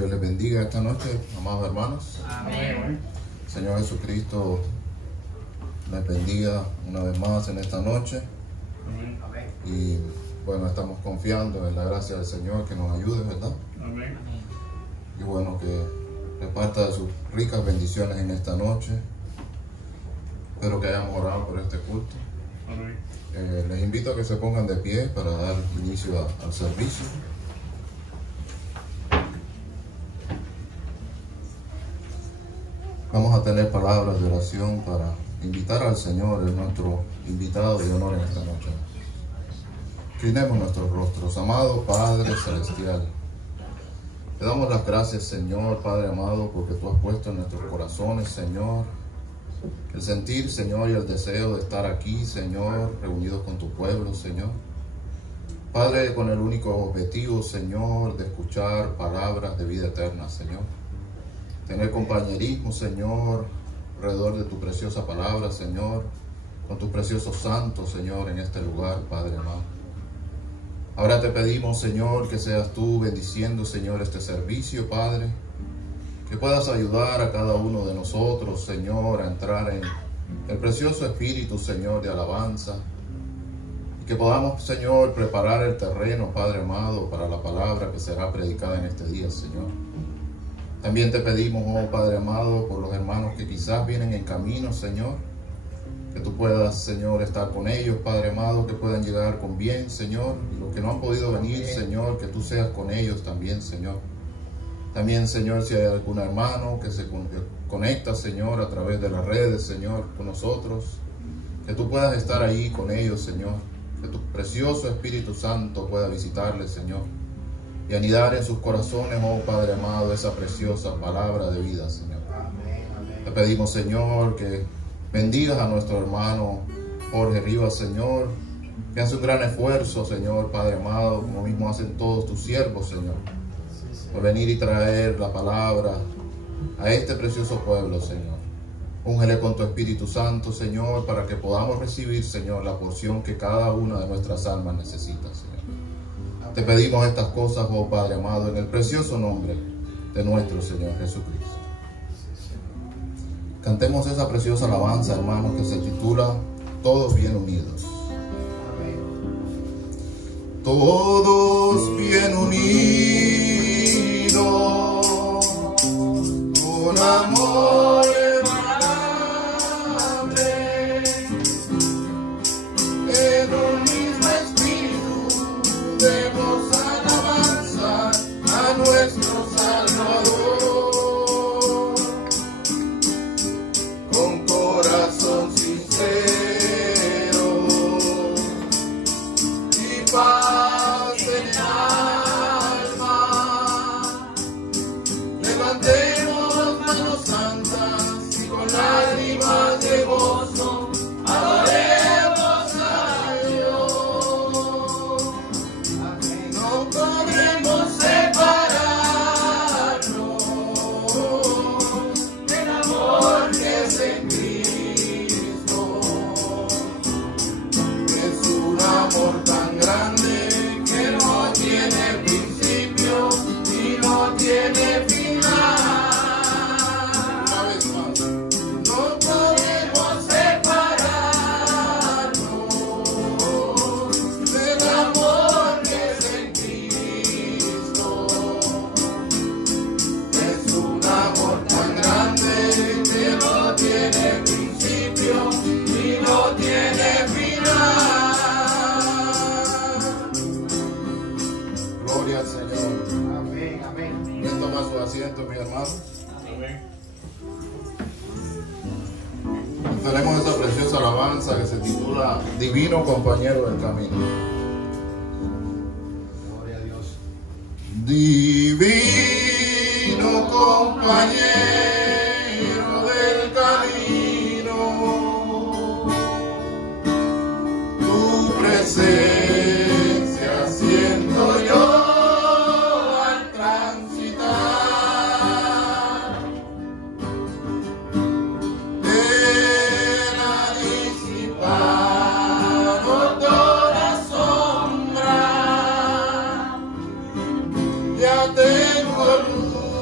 Dios les bendiga esta noche, amados hermanos. Amén. Señor Jesucristo les bendiga una vez más en esta noche. Amén. Y bueno, estamos confiando en la gracia del Señor que nos ayude, ¿verdad? Amén. Y bueno, que reparta de sus ricas bendiciones en esta noche. Espero que hayamos orado por este culto. Amén. Les invito a que se pongan de pie para dar inicio al servicio. Vamos a tener palabras de oración para invitar al Señor, es nuestro invitado de honor en esta noche. Inclinemos nuestros rostros. Amado Padre Celestial, te damos las gracias, Señor, Padre amado, porque tú has puesto en nuestros corazones, Señor, el sentir, Señor, y el deseo de estar aquí, Señor, reunidos con tu pueblo, Señor. Padre, con el único objetivo, Señor, de escuchar palabras de vida eterna, Señor. Tener compañerismo, Señor, alrededor de tu preciosa palabra, Señor, con tus preciosos santos, Señor, en este lugar, Padre amado. Ahora te pedimos, Señor, que seas tú bendiciendo, Señor, este servicio, Padre, que puedas ayudar a cada uno de nosotros, Señor, a entrar en el precioso espíritu, Señor, de alabanza, y que podamos, Señor, preparar el terreno, Padre amado, para la palabra que será predicada en este día, Señor. También te pedimos, oh Padre amado, por los hermanos que quizás vienen en camino, Señor, que tú puedas, Señor, estar con ellos, Padre amado, que puedan llegar con bien, Señor, y los que no han podido venir, Señor, que tú seas con ellos también, Señor. También, Señor, si hay algún hermano que se conecta, Señor, a través de las redes, Señor, con nosotros, que tú puedas estar ahí con ellos, Señor, que tu precioso Espíritu Santo pueda visitarles, Señor, y anidar en sus corazones, oh Padre amado, esa preciosa palabra de vida, Señor. Te pedimos, Señor, que bendigas a nuestro hermano Jorge Rivas, Señor, que hace un gran esfuerzo, Señor, Padre amado, como mismo hacen todos tus siervos, Señor, por venir y traer la palabra a este precioso pueblo, Señor. Úngele con tu Espíritu Santo, Señor, para que podamos recibir, Señor, la porción que cada una de nuestras almas necesita, Señor. Te pedimos estas cosas, oh Padre amado, en el precioso nombre de nuestro Señor Jesucristo. Cantemos esa preciosa alabanza, hermanos, que se titula Todos bien unidos. Todos bien unidos, con amor hermanable, en un mismo espíritu demos alabanza a nuestro Salvador, con corazón sincero y paz en el alma. Levantemos manos santas y con lágrimas de gozo adoremos a Dios. No podremos separarnos del amor que es en Cristo. Es un amor tan grande que no tiene principio y no tiene final. Una vez más. No podemos separarnos del amor que es en Cristo. Es un amor tan grande que no tiene principio y no tiene final. Gloria al Señor. Amén. Amén. ¿Pueden tomar su asiento, mi hermano? Amén. Tenemos esta preciosa alabanza que se titula Divino Compañero del Camino. Gloria a Dios. Divino compañero del camino, tu presencia siento yo al transitar. Ven a disipar toda sombra, ya tengo luz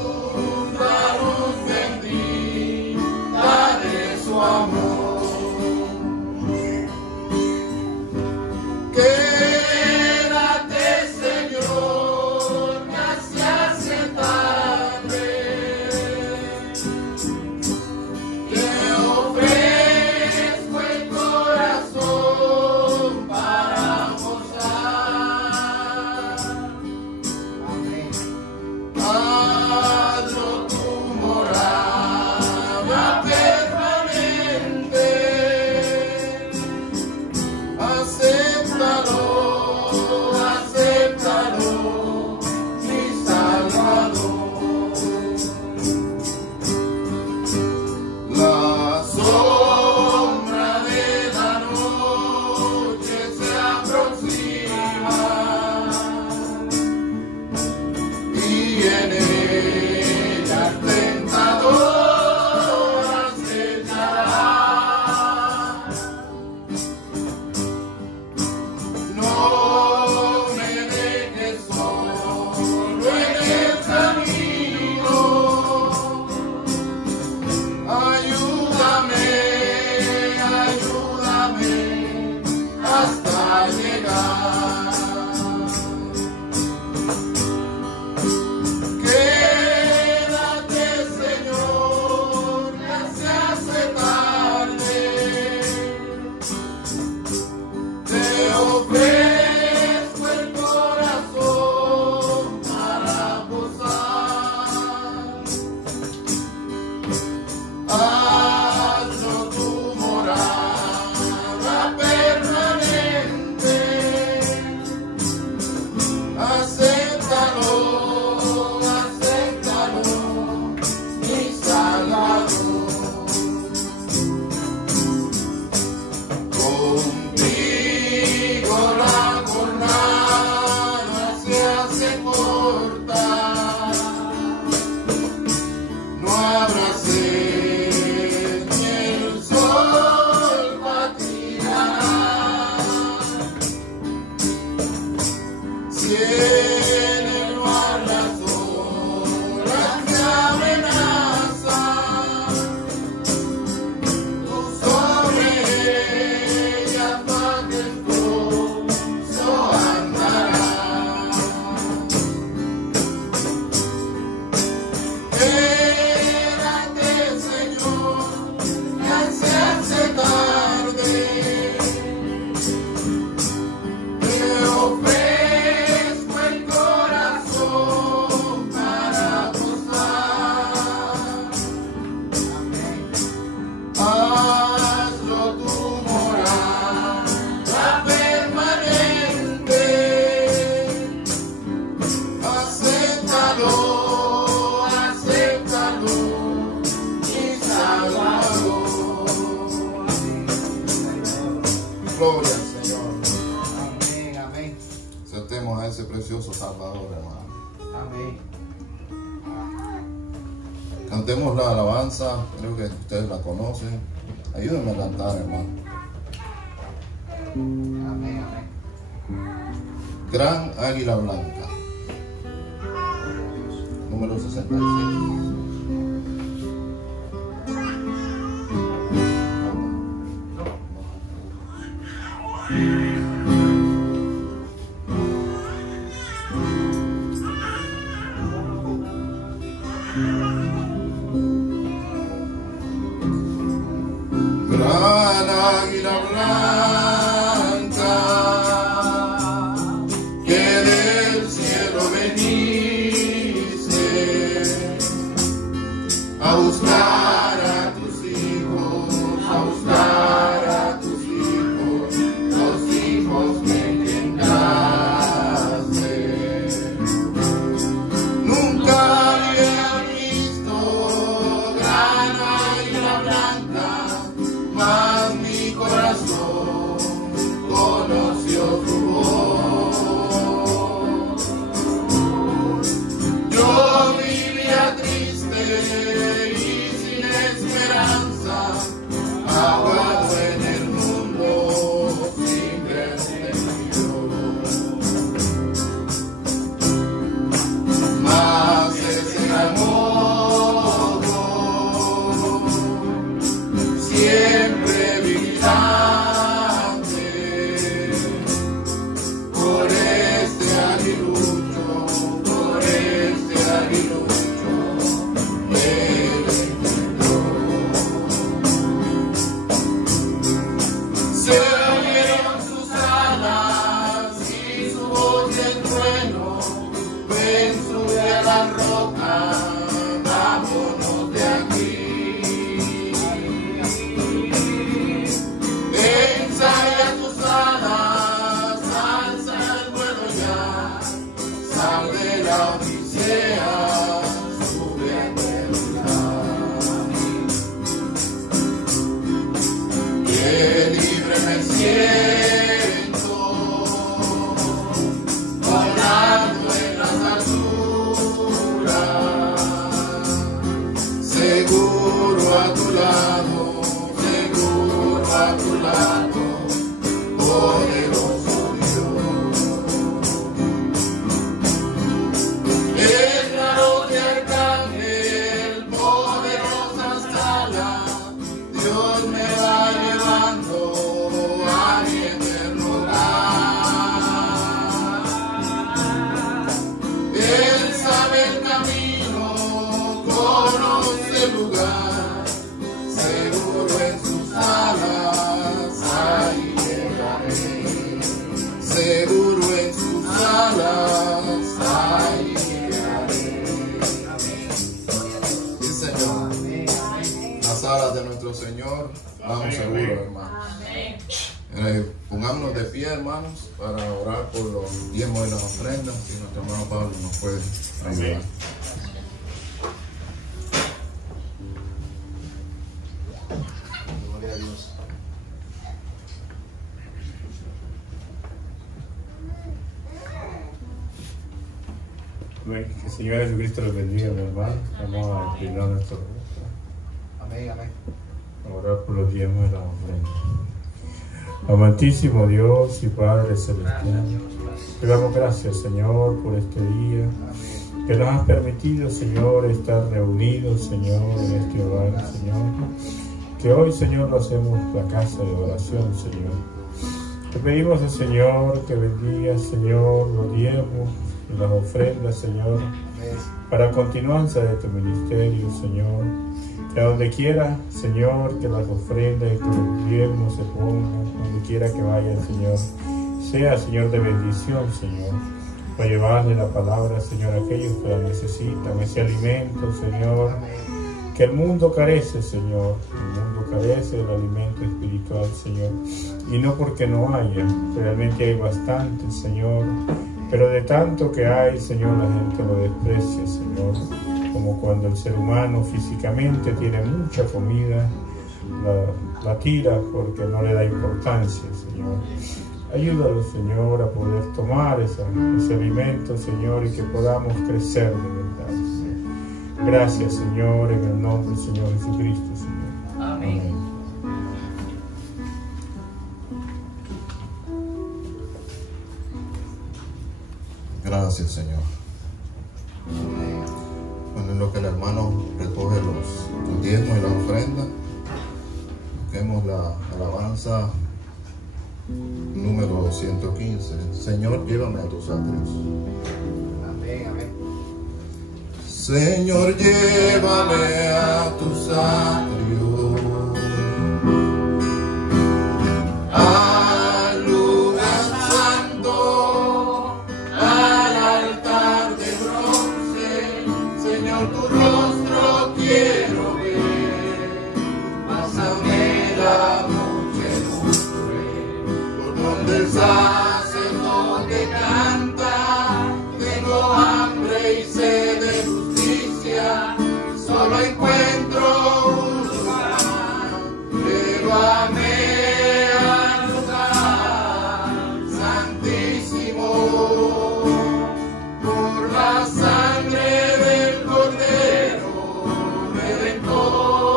precioso Salvador, hermano. Amén. Cantemos la alabanza, creo que ustedes la conocen. Ayúdenme a cantar, hermano. Amén, amén. Gran Águila Blanca, número 66. Gran águila blanca, que del cielo veniste a buscar a tus hijos, a buscar a tus hijos, los hijos que engendraste. Nunca había visto gran águila blanca, mas mi corazón conoció tu voz. Yo vivía triste y sin esperanza, ahogado en el mundo sin verte Dios. Mas ese amor siempre vigilante por este aguilucho, Él engendró. Se oyeron sus alas y su voz de trueno, ven, sube a la roca, vámonos de aquí. Ensaya tus alas, alza el vuelo ya, sal de la odisea, sube a tierra. Qué libre me siento, volando en las alturas, seguro a tu lado, poderoso Dios. El claro de arcángel, poderosas alas, Dios me va llevando a mi eterno hogar. Él sabe el camino, conoce el lugar, seguro en sus alas ahí llegaré, seguro en sus alas ahí llegaré. Sí, Señor, las alas de nuestro Señor vamos seguros, hermanos. Pongámonos de pie, hermanos, para orar por los diezmos y las ofrendas, y nuestro hermano Pablo nos puede ayudar. Gloria a Dios. Amén. Que el Señor Jesucristo los bendiga, mi hermano. Vamos a inclinar nuestro rostro, Amén, amén. a orar por los diezmos y las ofrendas. Amantísimo Dios y Padre Celestial, te damos gracias, Señor, por este día que nos has permitido, Señor, estar reunidos, Señor, en este hogar, Señor. Que hoy, Señor, lo hacemos la casa de oración, Señor. Te pedimos al Señor que bendiga, Señor, los diezmos y las ofrendas, Señor, para continuanza de tu ministerio, Señor. Que a donde quiera, Señor, que las ofrendas y que los diezmos se pongan, donde quiera que vayan, Señor, sea, Señor, de bendición, Señor, para llevarle la palabra, Señor, a aquellos que la necesitan, ese alimento, Señor, que el mundo carece, Señor. El mundo carece del alimento espiritual, Señor, y no porque no haya, realmente hay bastante, Señor, pero de tanto que hay, Señor, la gente lo desprecia, Señor, como cuando el ser humano físicamente tiene mucha comida, la tira porque no le da importancia, Señor. Ayúdalos, Señor, a poder tomar ese alimento, Señor, y que podamos crecer de verdad, Señor. Gracias, Señor, en el nombre del Señor Jesucristo, Señor. Amén. Gracias, Señor. Bueno, en lo que el hermano recoge los diezmos y la ofrenda, busquemos la alabanza número 115. Señor, llévame a tus atrios. Amén, amén. Señor, llévame a tus atrios, al lugar santo, al altar de bronce. Señor, tu rostro quiero ver, pásame la muchedumbre, por donde el sacerdote canta. Tengo hambre y sed de justicia, solo encuentro un lugar. Llévame al lugar santísimo, por la sangre del Cordero Redentor.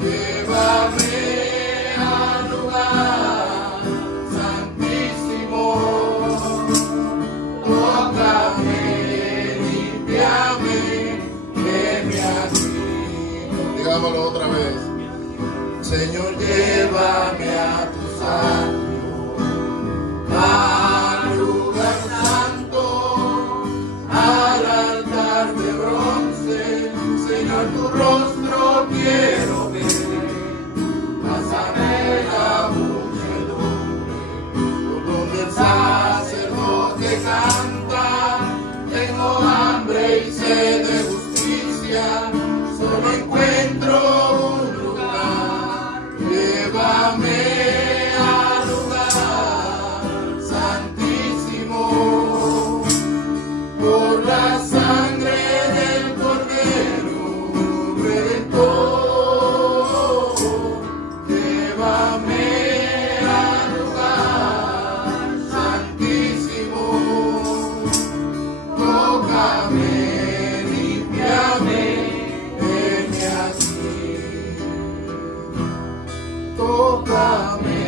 Llévame al lugar santísimo, tócame, límpiame, heme aquí. Digámoslo otra vez. Señor, llévame a tus atrios, al lugar santo, al altar de bronce. Señor, tu rostro quiero ver, pásame la muchedumbre, por donde el sacerdote canta. Tengo hambre y sed de justicia, solo encuentro un lugar. Llévame al lugar santísimo, por la sangre del Cordero Redentor. Llévame al lugar santísimo, tócame, límpiame, heme aquí. Tócame,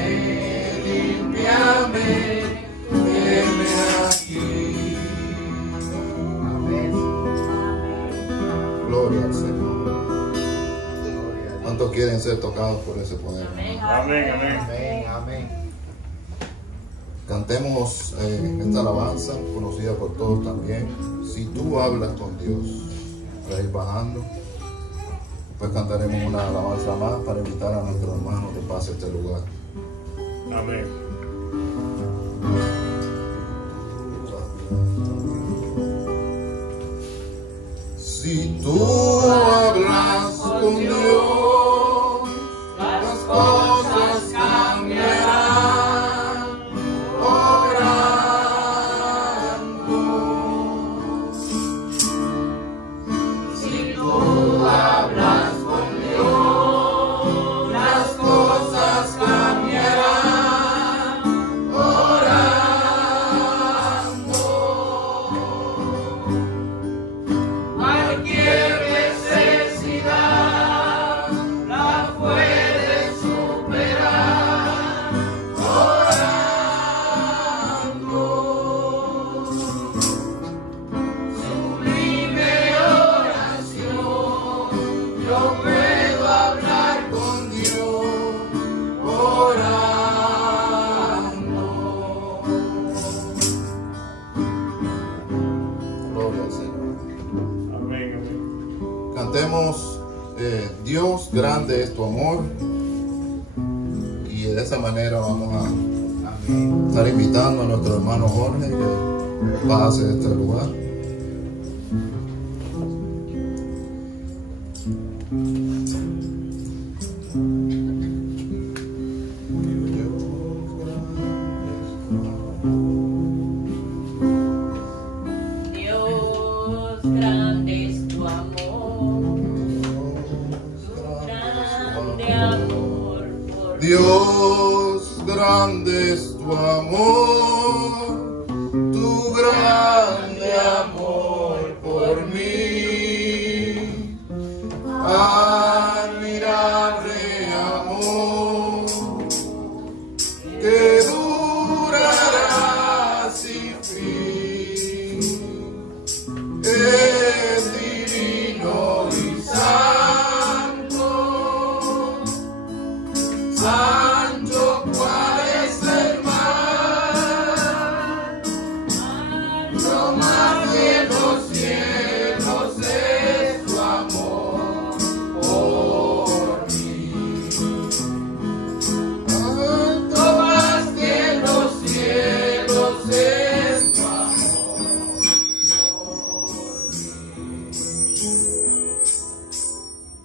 límpiame, heme aquí. Amén. Gloria al Señor. Gloria a Dios. ¿Cuántos quieren ser tocados por ese poder? Amén. Amén, amén. Amén, amén. Cantemos esta alabanza, conocida por todos también. Si tú hablas con Dios, para ir bajando. Después cantaremos una alabanza más para invitar a nuestros hermanos que pase este lugar. Amén. Si tú hablas con Dios, las cosas cambiarán, orando. Si tú hablas con Dios, las cosas cambiarán, orando. Cualquier necesidad la puedes superar, orando. Sublime oración, yo puedo hablar con Dios, orando. Gloria al Señor. Amén, amén. Cantemos Dios, grande es tu amor. Y de esa manera vamos a Amén. estar invitando a nuestro hermano Jorge que pase este lugar. Dios, grande es tu amor, tu grande amor por Dios, grande grande es tu amor, tu grande amor por mí. Admirable amor que durará sin fin. Es divino y santo, santo cual es el mar, lo más de los cielos es tu amor por mí. Lo más de los cielos es tu amor por mí.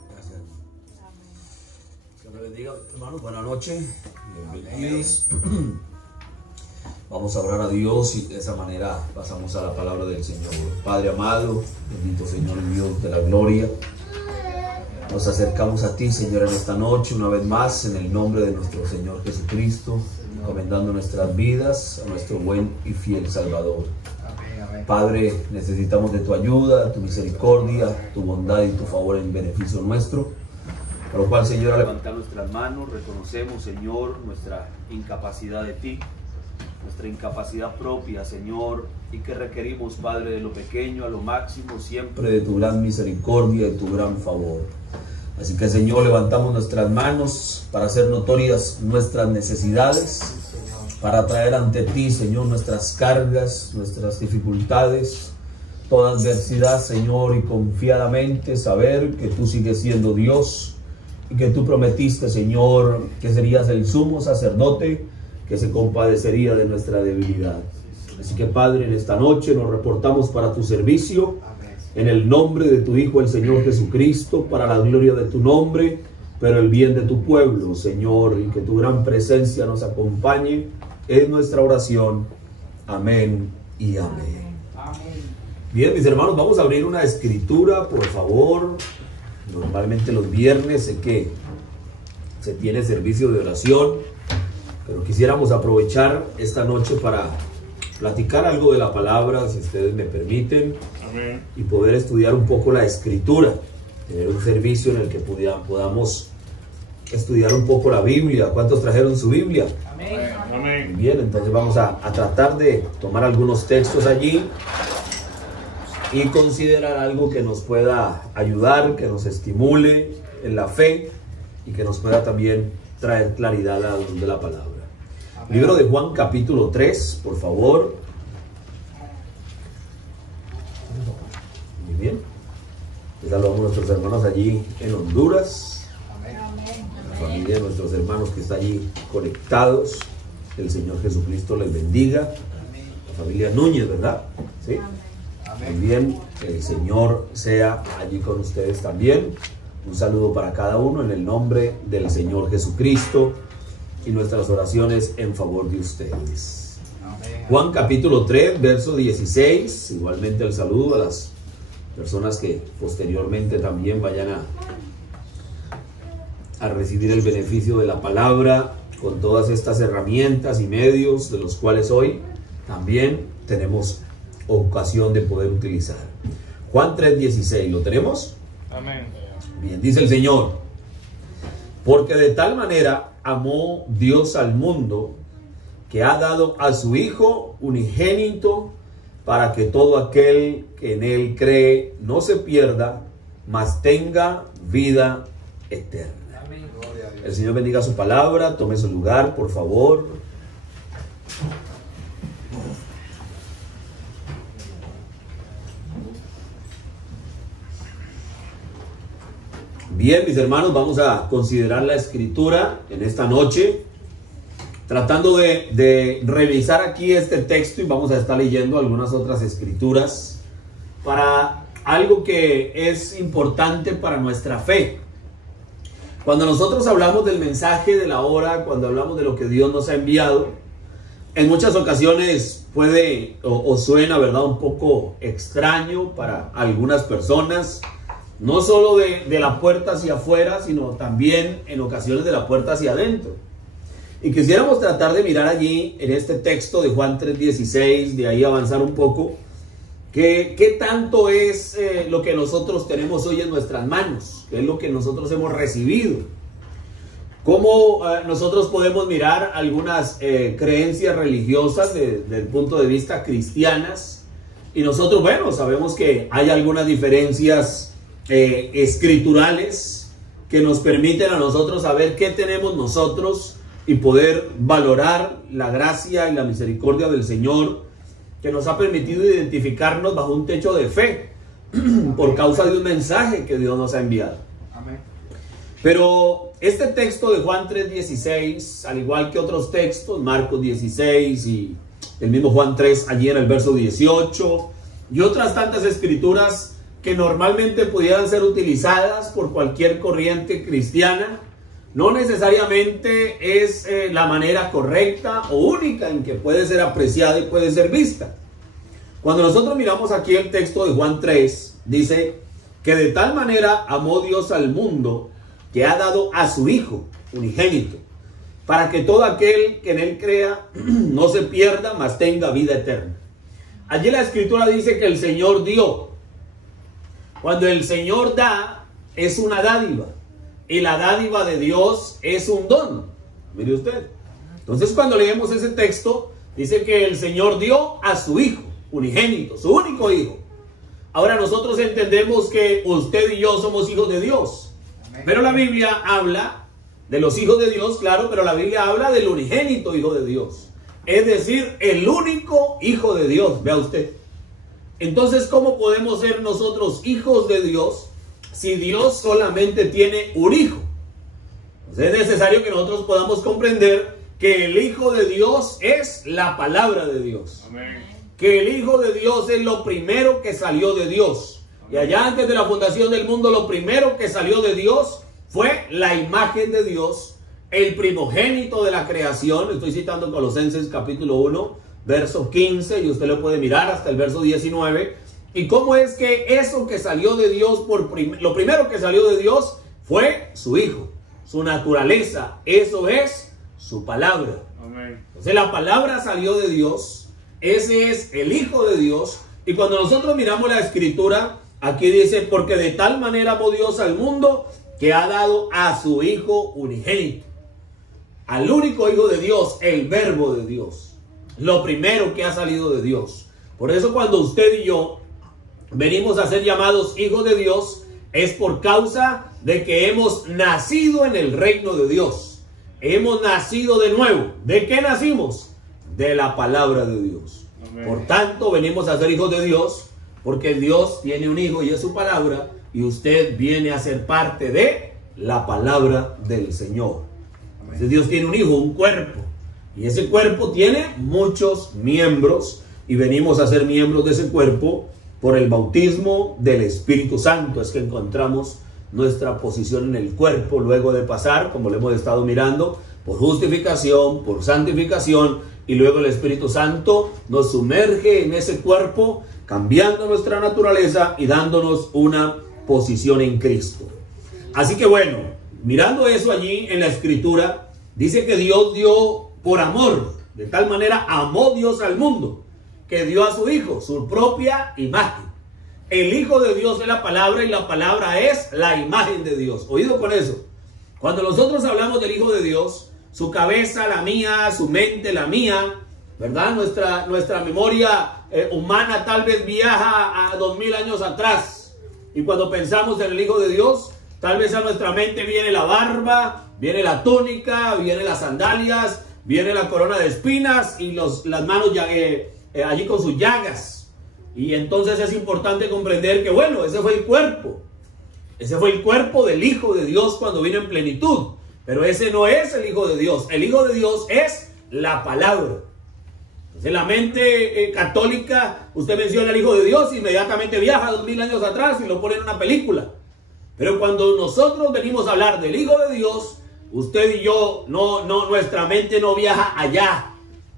Gracias. Dios me bendiga, hermanos. Buenas noches. Bienvenidos. Vamos a orar a Dios y de esa manera pasamos a la palabra del Señor. Padre amado, bendito Señor y Dios de la gloria, nos acercamos a ti, Señor, en esta noche una vez más en el nombre de nuestro Señor Jesucristo, encomendando nuestras vidas a nuestro buen y fiel Salvador. Amén, amén. Padre, necesitamos de tu ayuda, tu misericordia, tu bondad y tu favor en beneficio nuestro. Por lo cual, Señor, al levantar nuestras manos, reconocemos, Señor, nuestra incapacidad de ti, nuestra incapacidad propia, Señor, y que requerimos, Padre, de lo pequeño a lo máximo, siempre de tu gran misericordia y tu gran favor. Así que, Señor, levantamos nuestras manos para hacer notorias nuestras necesidades, para traer ante ti, Señor, nuestras cargas, nuestras dificultades, toda adversidad, Señor, y confiadamente saber que tú sigues siendo Dios y que tú prometiste, Señor, que serías el sumo sacerdote que se compadecería de nuestra debilidad. Así que, Padre, en esta noche nos reportamos para tu servicio, en el nombre de tu Hijo, el Señor Jesucristo, para la gloria de tu nombre, pero el bien de tu pueblo, Señor, y que tu gran presencia nos acompañe, es nuestra oración. Amén y amén. Bien, mis hermanos, vamos a abrir una escritura, por favor. Normalmente los viernes sé que se tiene servicio de oración, pero quisiéramos aprovechar esta noche para platicar algo de la palabra, si ustedes me permiten. Amén. Y poder estudiar un poco la escritura, tener un servicio en el que podamos estudiar un poco la Biblia. ¿Cuántos trajeron su Biblia? Amén. Bien, entonces vamos a tratar de tomar algunos textos allí y considerar algo que nos pueda ayudar, que nos estimule en la fe y que nos pueda también traer claridad a la luz de la palabra. Libro de Juan, capítulo 3, por favor. Muy bien. Les saludamos a nuestros hermanos allí en Honduras, la familia de nuestros hermanos que está allí conectados. El Señor Jesucristo les bendiga. La familia Núñez, ¿verdad? Sí. Muy bien, que el Señor sea allí con ustedes también. Un saludo para cada uno en el nombre del Señor Jesucristo y nuestras oraciones en favor de ustedes. Juan capítulo 3, verso 16. Igualmente el saludo a las personas que posteriormente también vayan a recibir el beneficio de la palabra con todas estas herramientas y medios de los cuales hoy también tenemos ocasión de poder utilizar. Juan 3:16, ¿lo tenemos? Amén. Bien, dice el Señor: porque de tal manera amó Dios al mundo, que ha dado a su Hijo unigénito, para que todo aquel que en él cree no se pierda, mas tenga vida eterna. El Señor bendiga su palabra. Tome su lugar, por favor. Bien, mis hermanos, vamos a considerar la escritura en esta noche, tratando de revisar aquí este texto, y vamos a estar leyendo algunas otras escrituras para algo que es importante para nuestra fe. Cuando nosotros hablamos del mensaje de la hora, cuando hablamos de lo que Dios nos ha enviado, en muchas ocasiones puede o suena, ¿verdad?, un poco extraño para algunas personas. No solo de la puerta hacia afuera, sino también en ocasiones de la puerta hacia adentro. Y quisiéramos tratar de mirar allí en este texto de Juan 3:16, de ahí avanzar un poco, qué tanto es lo que nosotros tenemos hoy en nuestras manos, qué es lo que nosotros hemos recibido, cómo nosotros podemos mirar algunas creencias religiosas desde el punto de vista cristianas. Y nosotros, bueno, sabemos que hay algunas diferencias escriturales que nos permiten a nosotros saber qué tenemos nosotros y poder valorar la gracia y la misericordia del Señor, que nos ha permitido identificarnos bajo un techo de fe por causa de un mensaje que Dios nos ha enviado. Amén. Pero este texto de Juan 3:16, al igual que otros textos, Marcos 16 y el mismo Juan 3 allí en el verso 18, y otras tantas escrituras que normalmente pudieran ser utilizadas por cualquier corriente cristiana, no necesariamente es la manera correcta o única en que puede ser apreciada y puede ser vista. Cuando nosotros miramos aquí el texto de Juan 3, dice que de tal manera amó Dios al mundo que ha dado a su Hijo unigénito, para que todo aquel que en él crea no se pierda, mas tenga vida eterna. Allí la escritura dice que el Señor dio. Cuando el Señor da, es una dádiva. Y la dádiva de Dios es un don. Mire usted. Entonces cuando leemos ese texto, dice que el Señor dio a su Hijo unigénito, su único Hijo. Ahora nosotros entendemos que usted y yo somos hijos de Dios. Pero la Biblia habla de los hijos de Dios, claro, pero la Biblia habla del unigénito Hijo de Dios. Es decir, el único Hijo de Dios, vea usted. Entonces, ¿cómo podemos ser nosotros hijos de Dios si Dios solamente tiene un Hijo? Entonces es necesario que nosotros podamos comprender que el Hijo de Dios es la palabra de Dios. Amén. Que el Hijo de Dios es lo primero que salió de Dios. Amén. Y allá antes de la fundación del mundo, lo primero que salió de Dios fue la imagen de Dios, el primogénito de la creación. Estoy citando Colosenses capítulo 1, verso 15, y usted lo puede mirar hasta el verso 19. Y cómo es que eso que salió de Dios, lo primero que salió de Dios fue su Hijo, su naturaleza, eso es su palabra. Amén. Entonces la palabra salió de Dios, ese es el Hijo de Dios. Y cuando nosotros miramos la escritura, aquí dice, porque de tal manera amó Dios al mundo que ha dado a su Hijo unigénito, al único Hijo de Dios, el verbo de Dios, lo primero que ha salido de Dios. Por eso cuando usted y yo venimos a ser llamados hijos de Dios, es por causa de que hemos nacido en el reino de Dios. Hemos nacido de nuevo. ¿De qué nacimos? De la palabra de Dios. Amén. Por tanto, venimos a ser hijos de Dios, porque Dios tiene un Hijo y es su palabra, y usted viene a ser parte de la palabra del Señor. Entonces Dios tiene un Hijo, un cuerpo, y ese cuerpo tiene muchos miembros, y venimos a ser miembros de ese cuerpo por el bautismo del Espíritu Santo. Es que encontramos nuestra posición en el cuerpo luego de pasar, como lo hemos estado mirando, por justificación, por santificación, y luego el Espíritu Santo nos sumerge en ese cuerpo, cambiando nuestra naturaleza y dándonos una posición en Cristo. Así que bueno, mirando eso allí en la escritura, dice que Dios dio por amor, de tal manera amó Dios al mundo, que dio a su Hijo, su propia imagen. El Hijo de Dios es la palabra, y la palabra es la imagen de Dios. Oído con eso. Cuando nosotros hablamos del Hijo de Dios, su cabeza, la mía, su mente, la mía, ¿verdad? Nuestra memoria humana tal vez viaja a 2000 años atrás. Y cuando pensamos en el Hijo de Dios, tal vez a nuestra mente viene la barba, viene la túnica, viene las sandalias, viene la corona de espinas y las manos allí con sus llagas. Y entonces es importante comprender que, bueno, ese fue el cuerpo. Ese fue el cuerpo del Hijo de Dios cuando vino en plenitud. Pero ese no es el Hijo de Dios. El Hijo de Dios es la palabra. En la mente católica, usted menciona al Hijo de Dios, inmediatamente viaja 2000 años atrás y lo pone en una película. Pero cuando nosotros venimos a hablar del Hijo de Dios, usted y yo, nuestra mente no viaja allá.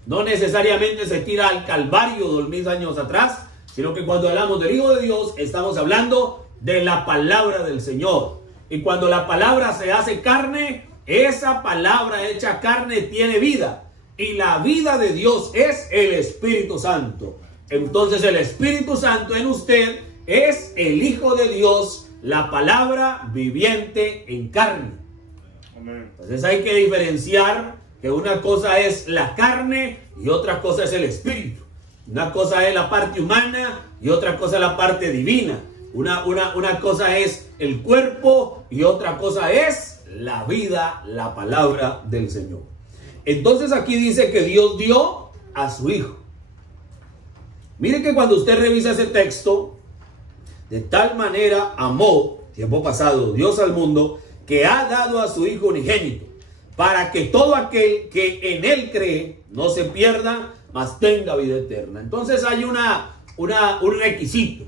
No necesariamente se tira al Calvario 2000 años atrás, sino que cuando hablamos del Hijo de Dios, estamos hablando de la palabra del Señor. Y cuando la palabra se hace carne, esa palabra hecha carne tiene vida. Y la vida de Dios es el Espíritu Santo. Entonces el Espíritu Santo en usted es el Hijo de Dios, la palabra viviente en carne. Entonces hay que diferenciar que una cosa es la carne y otra cosa es el Espíritu. Una cosa es la parte humana y otra cosa es la parte divina. Una cosa es el cuerpo y otra cosa es la vida, la palabra del Señor. Entonces aquí dice que Dios dio a su Hijo. Mire que cuando usted revisa ese texto, de tal manera amó, tiempo pasado, Dios al mundo, que ha dado a su Hijo unigénito, para que todo aquel que en Él cree no se pierda, mas tenga vida eterna. Entonces hay un requisito,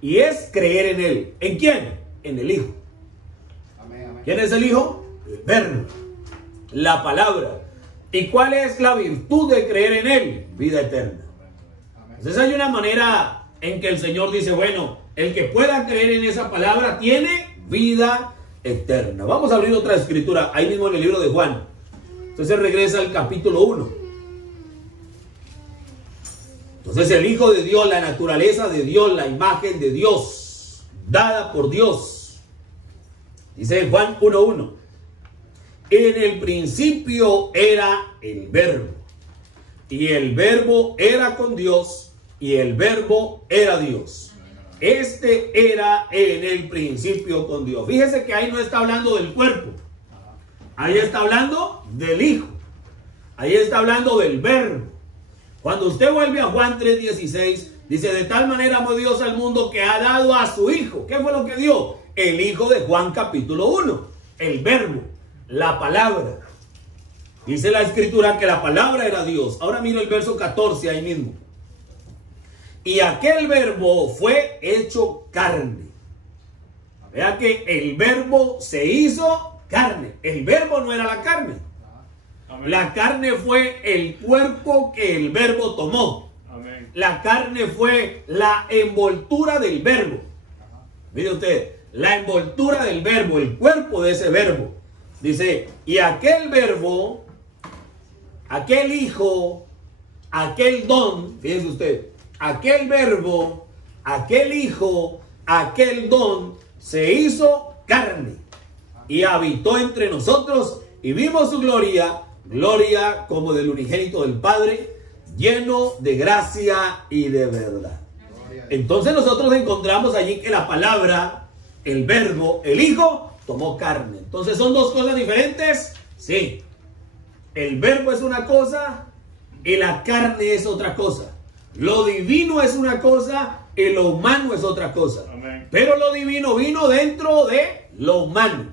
y es creer en Él. ¿En quién? En el Hijo. Amén, amén. ¿Quién es el Hijo? El Verbo, la palabra. ¿Y cuál es la virtud de creer en Él? Vida eterna. Entonces hay una manera en que el Señor dice, bueno, el que pueda creer en esa palabra tiene vida eterna. Vamos a abrir otra escritura, ahí mismo en el libro de Juan. Entonces regresa al capítulo 1. Entonces el Hijo de Dios, la naturaleza de Dios, la imagen de Dios, dada por Dios. Dice Juan 1:1. En el principio era el Verbo, y el Verbo era con Dios, y el Verbo era Dios. Este era en el principio con Dios. Fíjese que ahí no está hablando del cuerpo. Ahí está hablando del Hijo. Ahí está hablando del Verbo. Cuando usted vuelve a Juan 3:16, dice, de tal manera amó Dios al mundo que ha dado a su Hijo. ¿Qué fue lo que dio? El Hijo de Juan capítulo 1. El Verbo, la palabra. Dice la escritura que la palabra era Dios. Ahora mira el verso 14 ahí mismo. Y aquel Verbo fue hecho carne. Vea que el Verbo se hizo carne. El Verbo no era la carne. Amén. La carne fue el cuerpo que el Verbo tomó. Amén. La carne fue la envoltura del Verbo. Mire usted, la envoltura del Verbo, el cuerpo de ese Verbo. Dice, y aquel Verbo, aquel Hijo, aquel don, fíjese usted, aquel Verbo, aquel Hijo, aquel don, se hizo carne y habitó entre nosotros y vimos su gloria, gloria como del unigénito del Padre, lleno de gracia y de verdad. Entonces nosotros encontramos allí que la palabra, el Verbo, el Hijo, tomó carne. Entonces, ¿son dos cosas diferentes? Sí. El Verbo es una cosa y la carne es otra cosa. Lo divino es una cosa y lo humano es otra cosa. Amén. Pero lo divino vino dentro de lo humano.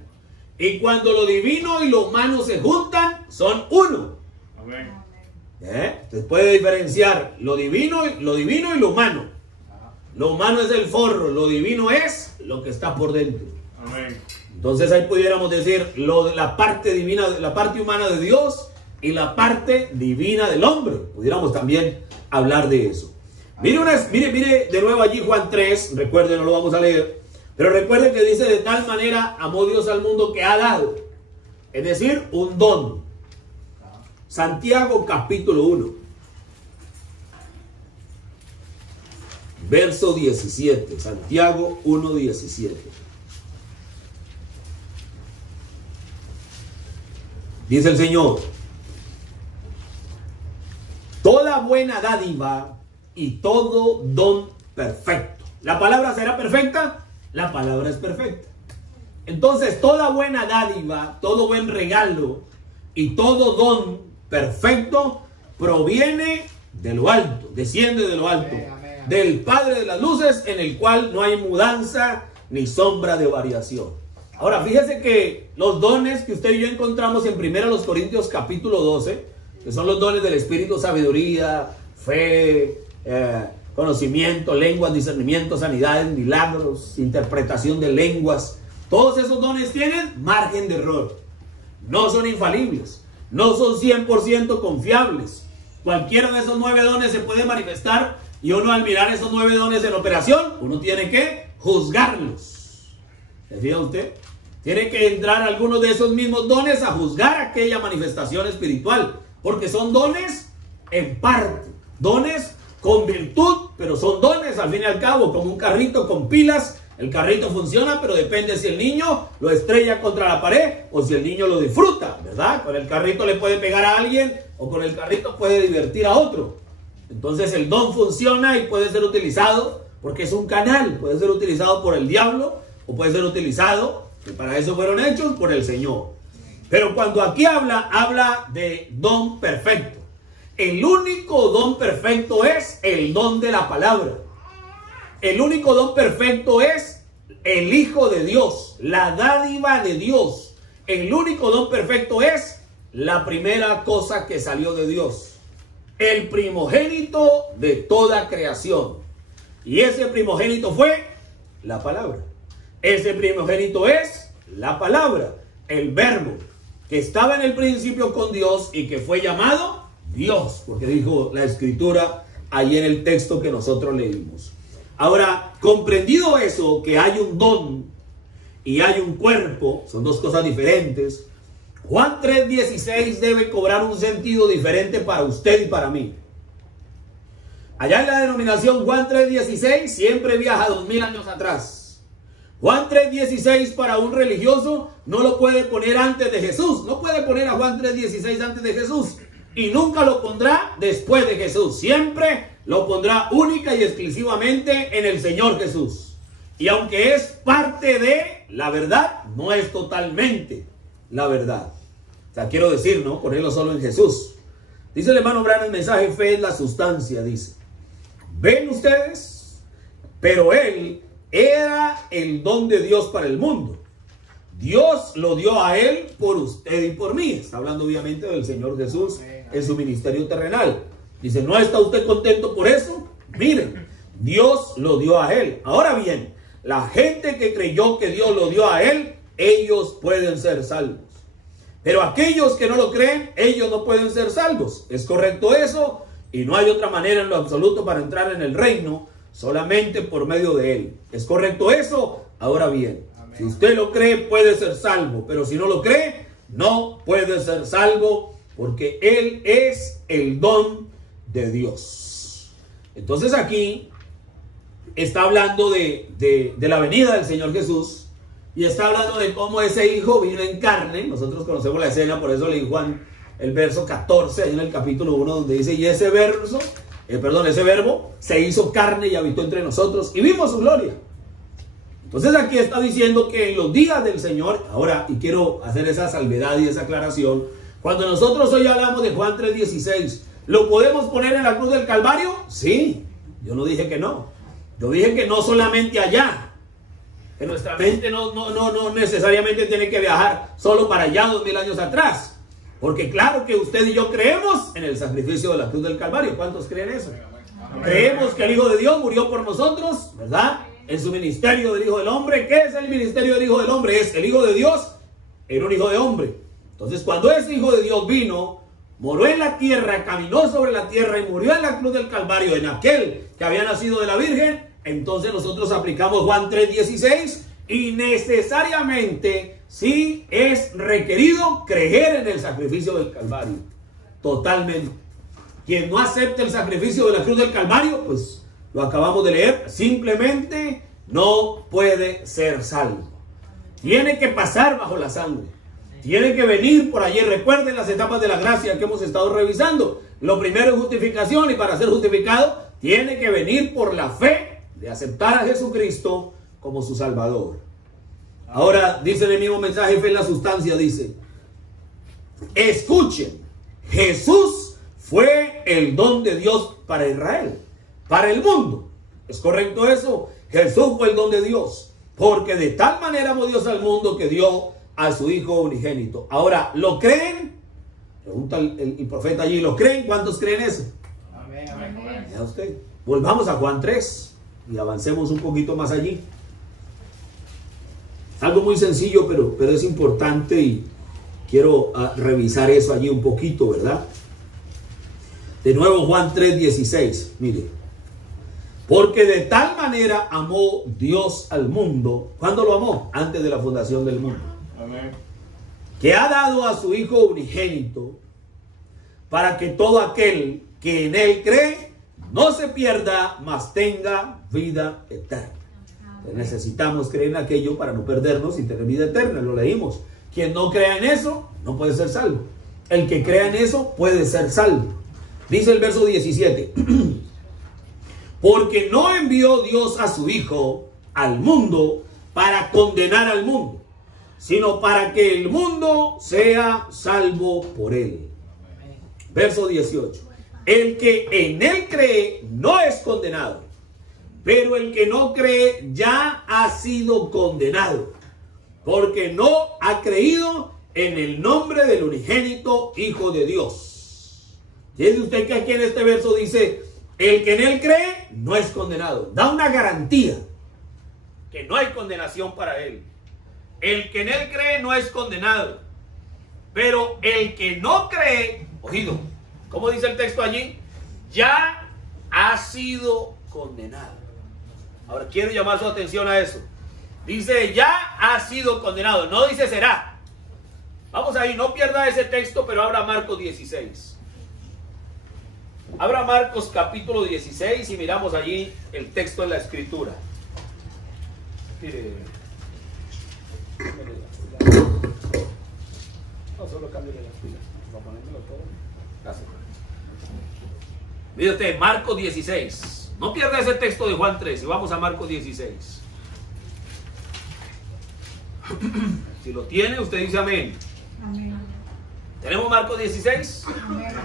Y cuando lo divino y lo humano se juntan, son uno. Amén. Usted puede diferenciar lo divino y lo humano. Lo humano es el forro, lo divino es lo que está por dentro. Amén. Entonces ahí pudiéramos decir la parte divina, la parte humana de Dios y la parte divina del hombre. Pudiéramos también hablar de eso. Mire de nuevo allí Juan 3, recuerden, no lo vamos a leer, pero recuerden que dice, de tal manera amó Dios al mundo que ha dado, es decir, un don. Santiago capítulo 1, verso 17, Santiago 1:17. Dice el Señor, toda buena dádiva y todo don perfecto. ¿La palabra será perfecta? La palabra es perfecta. Entonces, toda buena dádiva, todo buen regalo y todo don perfecto proviene de lo alto, desciende de lo alto, amén, amén, amén, del Padre de las luces, en el cual no hay mudanza ni sombra de variación. Ahora, fíjese que los dones que usted y yo encontramos en 1 Corintios capítulo 12, que son los dones del Espíritu, sabiduría, fe, conocimiento, lenguas, discernimiento, sanidades, milagros, interpretación de lenguas. Todos esos dones tienen margen de error. No son infalibles. No son 100% confiables. Cualquiera de esos 9 dones se puede manifestar y uno al mirar esos 9 dones en operación, uno tiene que juzgarlos. ¿Se fija usted? Tiene que entrar algunos de esos mismos dones a juzgar aquella manifestación espiritual, porque son dones en parte, dones con virtud, pero son dones al fin y al cabo, como un carrito con pilas. El carrito funciona, pero depende si el niño lo estrella contra la pared o si el niño lo disfruta, ¿verdad? Con el carrito le puede pegar a alguien o con el carrito puede divertir a otro. Entonces el don funciona y puede ser utilizado porque es un canal, puede ser utilizado por el diablo o puede ser utilizado, que para eso fueron hechos, por el Señor. Pero cuando aquí habla de don perfecto. El único don perfecto es el don de la palabra. El único don perfecto es el Hijo de Dios, la dádiva de Dios. El único don perfecto es la primera cosa que salió de Dios, el primogénito de toda creación. Y ese primogénito fue la palabra. Ese primogénito es la palabra, el verbo, que estaba en el principio con Dios y que fue llamado Dios, porque dijo la Escritura ahí en el texto que nosotros leímos. Ahora, comprendido eso, que hay un don y hay un cuerpo, son dos cosas diferentes, Juan 3:16 debe cobrar un sentido diferente para usted y para mí. Allá en la denominación Juan 3:16 siempre viaja 2000 años atrás. Juan 3:16 para un religioso no lo puede poner antes de Jesús. No puede poner a Juan 3:16 antes de Jesús. Y nunca lo pondrá después de Jesús. Siempre lo pondrá única y exclusivamente en el Señor Jesús. Y aunque es parte de la verdad, no es totalmente la verdad. O sea, quiero decir, ¿no? Ponerlo solo en Jesús. Dice el hermano Branham, el mensaje fe es la sustancia, dice. ¿Ven ustedes? Pero él era el don de Dios para el mundo. Dios lo dio a él por usted y por mí. Está hablando obviamente del Señor Jesús en su ministerio terrenal. Dice, ¿no está usted contento por eso? Miren, Dios lo dio a él. Ahora bien, la gente que creyó que Dios lo dio a él, ellos pueden ser salvos. Pero aquellos que no lo creen, ellos no pueden ser salvos. ¿Es correcto eso? Y no hay otra manera en lo absoluto para entrar en el reino, solamente por medio de él. ¿Es correcto eso? Ahora bien, si usted lo cree, puede ser salvo. Pero si no lo cree, no puede ser salvo, porque él es el don de Dios. Entonces aquí está hablando de la venida del Señor Jesús y está hablando de cómo ese hijo vino en carne. Nosotros conocemos la escena, por eso leí Juan el verso 14 ahí en el capítulo 1, donde dice, y ese verbo se hizo carne y habitó entre nosotros y vimos su gloria. Entonces aquí está diciendo que en los días del Señor, ahora, y quiero hacer esa salvedad y esa aclaración, cuando nosotros hoy hablamos de Juan 3:16, ¿lo podemos poner en la cruz del Calvario? Sí, yo no dije que no. Yo dije que no solamente allá, que nuestra mente no necesariamente tiene que viajar solo para allá 2000 años atrás. Porque claro que usted y yo creemos en el sacrificio de la cruz del Calvario. ¿Cuántos creen eso? Creemos que el Hijo de Dios murió por nosotros, ¿verdad? En su ministerio del Hijo del Hombre. ¿Qué es el ministerio del Hijo del Hombre? Es el Hijo de Dios en un Hijo de Hombre. Entonces cuando ese Hijo de Dios vino, moró en la tierra, caminó sobre la tierra y murió en la cruz del Calvario, en aquel que había nacido de la Virgen, entonces nosotros aplicamos Juan 3:16 y necesariamente sí es requerido creer en el sacrificio del Calvario. Totalmente. Quien no acepte el sacrificio de la cruz del Calvario, pues lo acabamos de leer, simplemente no puede ser salvo. Tiene que pasar bajo la sangre. Tiene que venir por allí. Recuerden las etapas de la gracia que hemos estado revisando. Lo primero es justificación, y para ser justificado tiene que venir por la fe de aceptar a Jesucristo como su Salvador. Ahora dice en el mismo mensaje, fe en la sustancia, dice, escuchen, Jesús fue el don de Dios para Israel, para el mundo. ¿Es correcto eso? Jesús fue el don de Dios, porque de tal manera amó Dios al mundo que dio a su Hijo unigénito. Ahora, ¿lo creen? Pregunta el profeta allí, ¿lo creen? ¿Cuántos creen eso? Amén, amén. Ya usted. Volvamos a Juan 3 y avancemos un poquito más allí. Algo muy sencillo, pero es importante y quiero revisar eso allí un poquito, ¿verdad? De nuevo Juan 3:16, mire. Porque de tal manera amó Dios al mundo. ¿Cuándo lo amó? Antes de la fundación del mundo. Amén. Que ha dado a su Hijo unigénito, para que todo aquel que en Él cree no se pierda, mas tenga vida eterna. Necesitamos creer en aquello para no perdernos y tener vida eterna. Lo leímos. Quien no crea en eso no puede ser salvo. El que crea en eso puede ser salvo. Dice el verso 17. Porque no envió Dios a su Hijo al mundo para condenar al mundo, sino para que el mundo sea salvo por él. Verso 18. El que en Él cree no es condenado, pero el que no cree ya ha sido condenado, porque no ha creído en el nombre del unigénito Hijo de Dios. ¿Tiene usted que aquí en este verso dice, el que en Él cree no es condenado? Da una garantía que no hay condenación para él. El que en Él cree no es condenado, pero el que no cree, oído, ¿cómo dice el texto allí? Ya ha sido condenado. Ahora quiero llamar su atención a eso. Dice ya ha sido condenado, no dice será. Vamos ahí, no pierda ese texto, pero abra Marcos 16. Abra Marcos capítulo 16 y miramos allí el texto en la escritura. Mire. No, solo cámbiale las pilas. Va a ponérmelo todo. Gracias. Mire usted, Marcos 16. No pierda ese texto de Juan 13. Vamos a Marcos 16. Si lo tiene, usted dice amén. Amén. ¿Tenemos Marcos 16? Amén.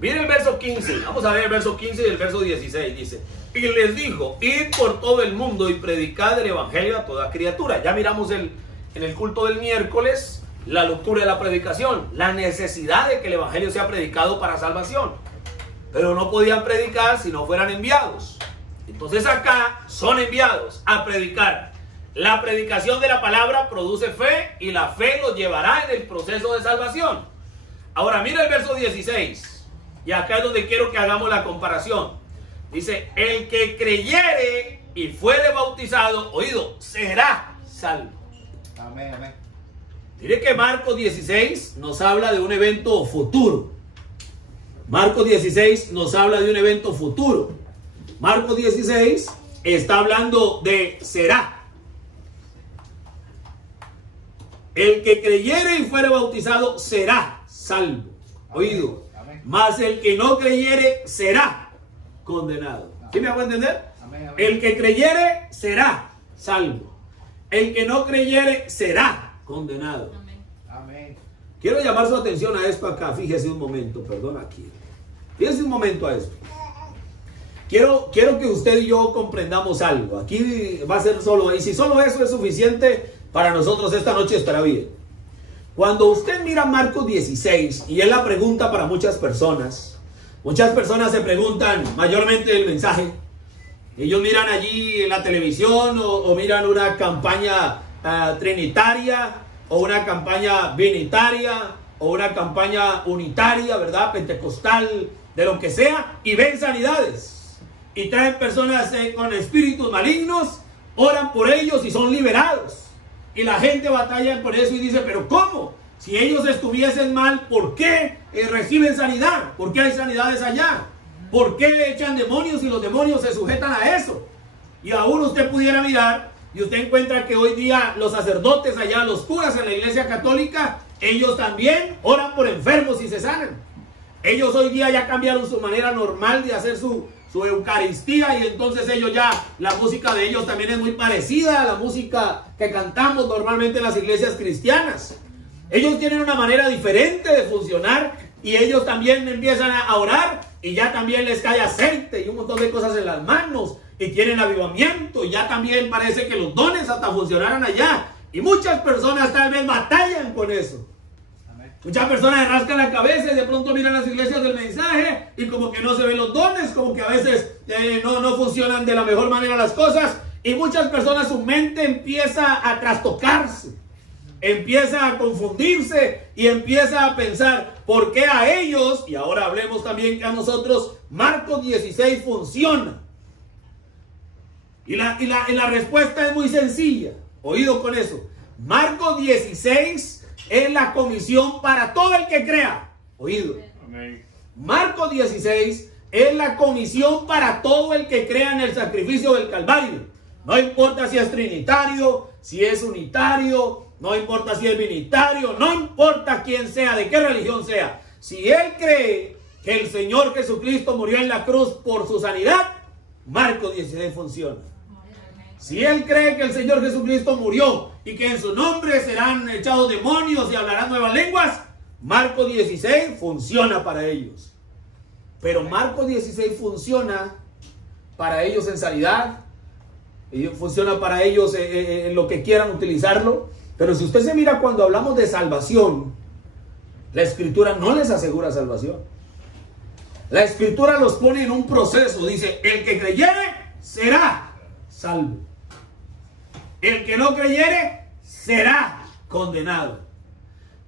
Mire el verso 15. Vamos a ver el verso 15 y el verso 16. Dice, y les dijo, id por todo el mundo y predicad el evangelio a toda criatura. Ya miramos en el culto del miércoles la locura de la predicación, la necesidad de que el evangelio sea predicado para salvación. Pero no podían predicar si no fueran enviados. Entonces acá son enviados a predicar. La predicación de la palabra produce fe y la fe los llevará en el proceso de salvación. Ahora mira el verso 16. Y acá es donde quiero que hagamos la comparación. Dice, el que creyere y fuere bautizado, oído, será salvo. Amén, amén. Mire que Marcos 16 nos habla de un evento futuro. Marcos 16 nos habla de un evento futuro. Marcos 16 está hablando de será. El que creyere y fuere bautizado será salvo. Oído. Mas el que no creyere será condenado. ¿Sí me hago entender? Amén, amén. El que creyere será salvo. El que no creyere será condenado. Amén. Quiero llamar su atención a esto acá. Fíjese un momento, perdón aquí. Fíjese un momento a esto. Quiero que usted y yo comprendamos algo. Aquí va a ser solo, y si solo eso es suficiente para nosotros esta noche estará bien. Cuando usted mira Marcos 16, y es la pregunta para muchas personas se preguntan mayormente el mensaje. Ellos miran allí en la televisión o miran una campaña trinitaria o una campaña binitaria o una campaña unitaria, ¿verdad? Pentecostal, de lo que sea, y ven sanidades. Y traen personas con espíritus malignos, oran por ellos y son liberados. Y la gente batalla por eso y dice, pero ¿cómo? Si ellos estuviesen mal, ¿por qué reciben sanidad? ¿Por qué hay sanidades allá? ¿Por qué echan demonios y los demonios se sujetan a eso? Y aún usted pudiera mirar y usted encuentra que hoy día los sacerdotes allá, los curas en la iglesia católica, ellos también oran por enfermos y se sanan. Ellos hoy día ya cambiaron su manera normal de hacer su Eucaristía, y entonces ellos ya, la música de ellos también es muy parecida a la música que cantamos normalmente en las iglesias cristianas. Ellos tienen una manera diferente de funcionar y ellos también empiezan a orar y ya también les cae aceite y un montón de cosas en las manos y tienen avivamiento y ya también parece que los dones hasta funcionaron allá, y muchas personas tal vez batallan con eso. Muchas personas se rascan la cabeza y de pronto miran las iglesias del mensaje y como que no se ven los dones, como que a veces no funcionan de la mejor manera las cosas, y muchas personas su mente empieza a trastocarse, empieza a confundirse y empieza a pensar por qué a ellos, y ahora hablemos también que a nosotros, Marcos 16 funciona. Y la respuesta es muy sencilla, oído con eso. Marcos 16 es la comisión para todo el que crea. Oído. Amén. Marcos 16 es la comisión para todo el que crea en el sacrificio del Calvario. No importa si es trinitario, si es unitario, no importa si es binitario, no importa quién sea, de qué religión sea. Si él cree que el Señor Jesucristo murió en la cruz por su sanidad, Marcos 16 funciona. Si él cree que el Señor Jesucristo murió y que en su nombre serán echados demonios y hablarán nuevas lenguas, Marcos 16 funciona para ellos. Pero Marcos 16 funciona para ellos en sanidad, funciona para ellos en lo que quieran utilizarlo. Pero si usted se mira cuando hablamos de salvación, la Escritura no les asegura salvación. La Escritura los pone en un proceso. Dice, el que creyere será salvo. El que no creyere será condenado.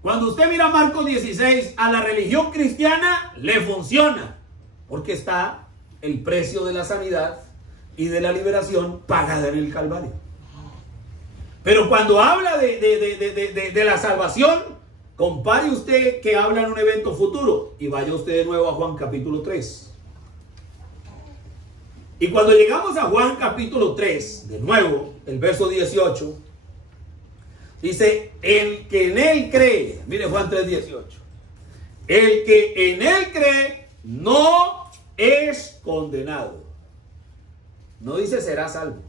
Cuando usted mira Marcos 16, a la religión cristiana le funciona, porque está el precio de la sanidad y de la liberación pagada en el Calvario. Pero cuando habla de la salvación, compare usted que habla en un evento futuro y vaya usted de nuevo a Juan capítulo 3. Y cuando llegamos a Juan capítulo 3, de nuevo, el verso 18, dice, el que en él cree, mire Juan 3, 18, el que en él cree no es condenado. No dice será salvo.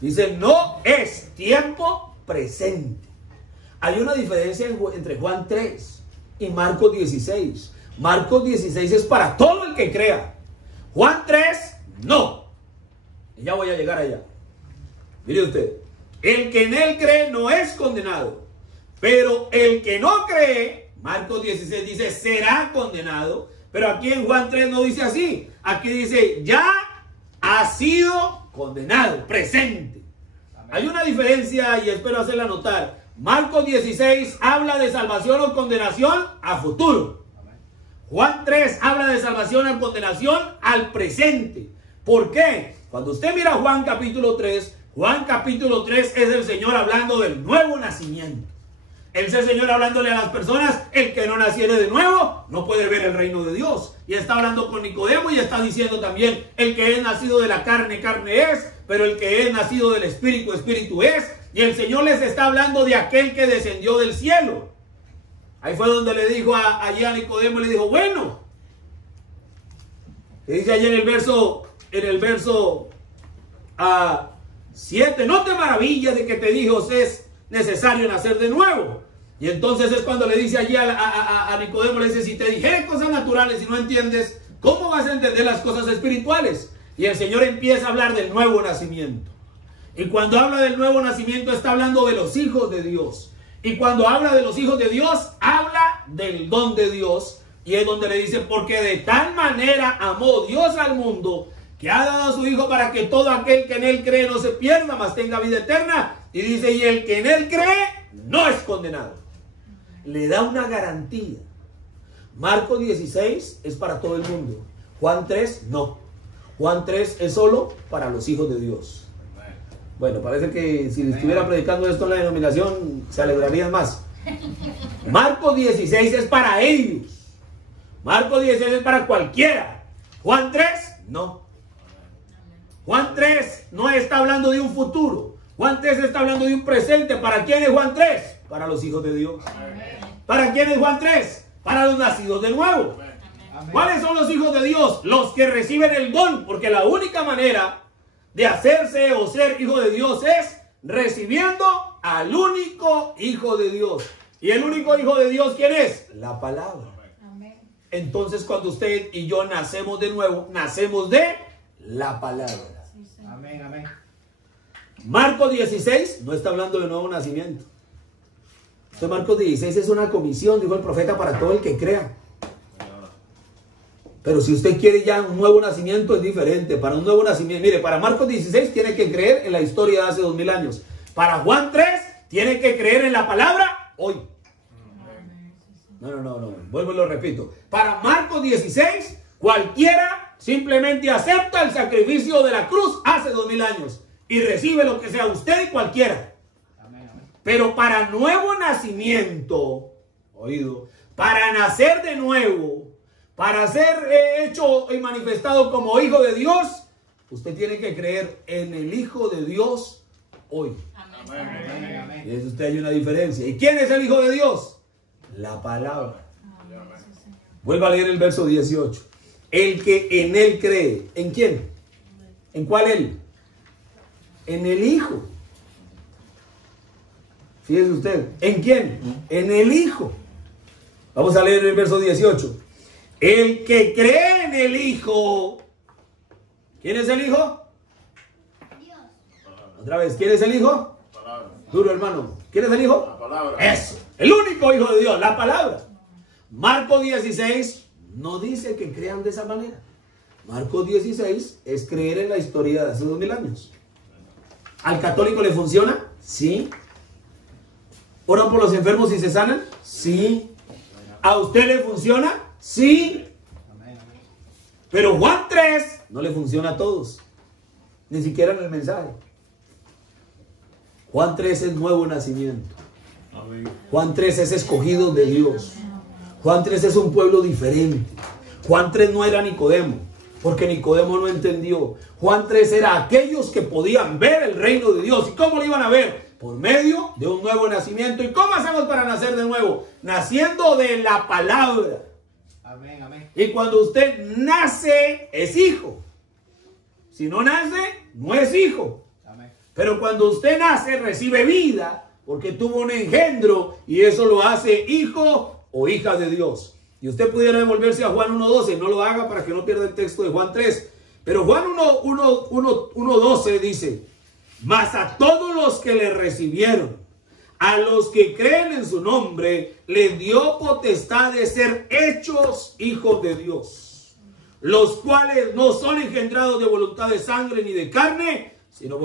Dice no es, tiempo presente. Hay una diferencia entre Juan 3 y Marcos 16. Marcos 16 es para todo el que crea. Juan 3, no. Y ya voy a llegar allá. Mire usted. El que en él cree no es condenado. Pero el que no cree, Marcos 16 dice será condenado. Pero aquí en Juan 3 no dice así. Aquí dice ya ha sido condenado, presente. Amén. Hay una diferencia y espero hacerla notar. Marcos 16 habla de salvación o condenación a futuro. Amén. Juan 3 habla de salvación o condenación al presente. ¿Por qué? Cuando usted mira Juan capítulo 3 es el Señor hablando del nuevo nacimiento. Es el Señor hablándole a las personas, el que no naciere de nuevo no puede ver el reino de Dios. Y está hablando con Nicodemo y está diciendo también, el que es nacido de la carne, carne es, pero el que es nacido del Espíritu, Espíritu es. Y el Señor les está hablando de aquel que descendió del cielo. Ahí fue donde le dijo allí a Nicodemo, le dijo, bueno. Le dice allí en el verso 7, no te maravillas de que te dijo, es necesario nacer de nuevo. Y entonces es cuando le dice allí a Nicodemo, le dice, si te dijere cosas naturales y no entiendes, ¿cómo vas a entender las cosas espirituales? Y el Señor empieza a hablar del nuevo nacimiento. Y cuando habla del nuevo nacimiento está hablando de los hijos de Dios. Y cuando habla de los hijos de Dios, habla del don de Dios. Y es donde le dice, porque de tal manera amó Dios al mundo, que ha dado a su Hijo para que todo aquel que en él cree no se pierda, mas tenga vida eterna. Y dice, y el que en él cree no es condenado. Le da una garantía. Marcos 16 es para todo el mundo. Juan 3 no. Juan 3 es solo para los hijos de Dios. Bueno, parece que si estuviera predicando esto en la denominación se alegrarían más. Marcos 16 es para ellos. Marcos 16 es para cualquiera. Juan 3 no. Juan 3 no está hablando de un futuro. Juan 3 está hablando de un presente. ¿Para quién es Juan 3? Para los hijos de Dios. ¿Para quién es Juan 3? Para los nacidos de nuevo. ¿Cuáles son los hijos de Dios? Los que reciben el don, porque la única manera de hacerse o ser hijo de Dios es recibiendo al único hijo de Dios. ¿Y el único hijo de Dios quién es? La palabra. Entonces cuando usted y yo nacemos de nuevo, nacemos de la palabra. Amén, amén. Marcos 16 no está hablando de nuevo nacimiento. Marcos 16 es una comisión, dijo el profeta, para todo el que crea. Pero si usted quiere ya un nuevo nacimiento es diferente. Para un nuevo nacimiento, mire, para Marcos 16 tiene que creer en la historia de hace 2000 años. Para Juan 3 tiene que creer en la palabra hoy. No, vuelvo y lo repito. Para Marcos 16 cualquiera simplemente acepta el sacrificio de la cruz hace 2000 años y recibe lo que sea usted y cualquiera. Pero para nuevo nacimiento, oído, para nacer de nuevo, para ser hecho y manifestado como hijo de Dios, usted tiene que creer en el Hijo de Dios hoy. Amén. Y eso usted hay una diferencia. ¿Y quién es el Hijo de Dios? La palabra. Vuelva a leer el verso 18. El que en él cree. ¿En quién? ¿En cuál él? En el Hijo. Fíjese usted. ¿En quién? En el Hijo. Vamos a leer el verso 18. El que cree en el Hijo. ¿Quién es el Hijo? Dios. Otra vez, ¿quién es el Hijo? Palabra. Duro, hermano. ¿Quién es el Hijo? La palabra. Eso. El único Hijo de Dios, la palabra. Marcos 16 no dice que crean de esa manera. Marcos 16 es creer en la historia de hace 2000 años. ¿Al católico le funciona? Sí. ¿Oran por los enfermos y se sanan? Sí. ¿A usted le funciona? Sí. Pero Juan 3 no le funciona a todos. Ni siquiera en el mensaje. Juan 3 es nuevo nacimiento. Juan 3 es escogido de Dios. Juan 3 es un pueblo diferente. Juan 3 no era Nicodemo, porque Nicodemo no entendió. Juan 3 era aquellos que podían ver el reino de Dios. ¿Y cómo lo iban a ver? Por medio de un nuevo nacimiento. ¿Y cómo hacemos para nacer de nuevo? Naciendo de la palabra. Amén, amén. Y cuando usted nace, es hijo. Si no nace, no es hijo. Amén. Pero cuando usted nace, recibe vida, porque tuvo un engendro, y eso lo hace hijo o hija de Dios. Y usted pudiera devolverse a Juan 1.12, no lo haga para que no pierda el texto de Juan 3. Pero Juan 1.12 dice: mas a todos los que le recibieron, a los que creen en su nombre, les dio potestad de ser hechos hijos de Dios, los cuales no son engendrados de voluntad de sangre ni de carne, sino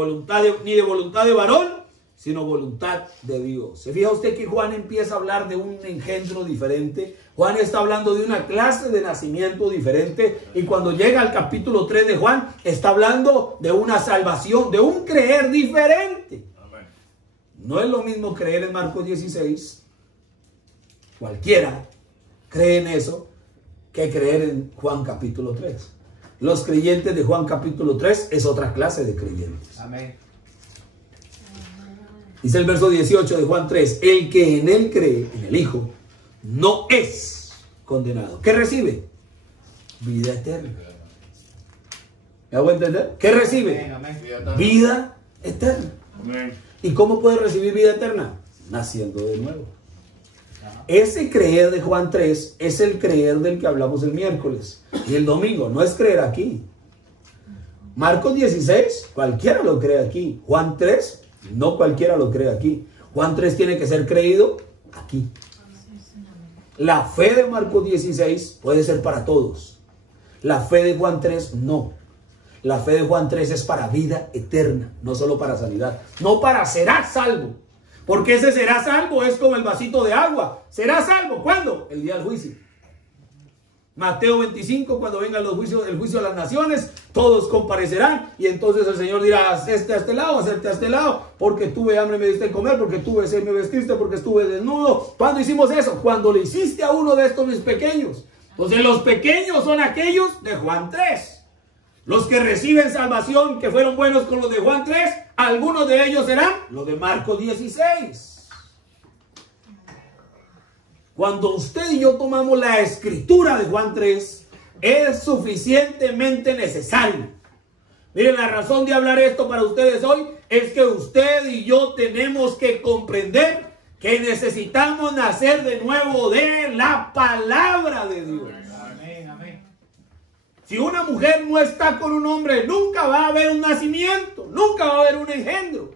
ni de voluntad de varón, sino voluntad de Dios. ¿Se fija usted que Juan empieza a hablar de un engendro diferente? Juan está hablando de una clase de nacimiento diferente, y cuando llega al capítulo 3 de Juan, está hablando de una salvación, de un creer diferente. Amén. No es lo mismo creer en Marcos 16, cualquiera cree en eso, que creer en Juan capítulo 3. Los creyentes de Juan capítulo 3 es otra clase de creyentes. Amén. Dice el verso 18 de Juan 3, el que en él cree, en el Hijo, no es condenado. ¿Qué recibe? Vida eterna. ¿Me hago entender? ¿Qué recibe? Amén. Vida eterna. Amén. ¿Y cómo puede recibir vida eterna? Naciendo de nuevo. Ese creer de Juan 3 es el creer del que hablamos el miércoles y el domingo. No es creer aquí. Marcos 16, cualquiera lo cree aquí. Juan 3, no cualquiera lo cree aquí. Juan 3 tiene que ser creído aquí. La fe de Marcos 16 puede ser para todos. La fe de Juan 3 no. La fe de Juan 3 es para vida eterna, no solo para sanidad. No para será salvo. Porque ese será salvo es como el vasito de agua. ¿Será salvo? ¿Cuándo? El día del juicio. Mateo 25, cuando vengan el juicio de las naciones, todos comparecerán, y entonces el Señor dirá: haz a este lado, hacerte a este lado, porque tuve hambre me diste de comer, porque tuve sed me vestiste, porque estuve desnudo. ¿Cuándo hicimos eso? Cuando le hiciste a uno de estos mis pequeños. Entonces los pequeños son aquellos de Juan 3. Los que reciben salvación, que fueron buenos con los de Juan 3, algunos de ellos serán los de Marcos 16. Cuando usted y yo tomamos la escritura de Juan 3, es suficientemente necesario. Miren, la razón de hablar esto para ustedes hoy es que usted y yo tenemos que comprender que necesitamos nacer de nuevo de la palabra de Dios. Amén, amén. Si una mujer no está con un hombre, nunca va a haber un nacimiento, nunca va a haber un engendro.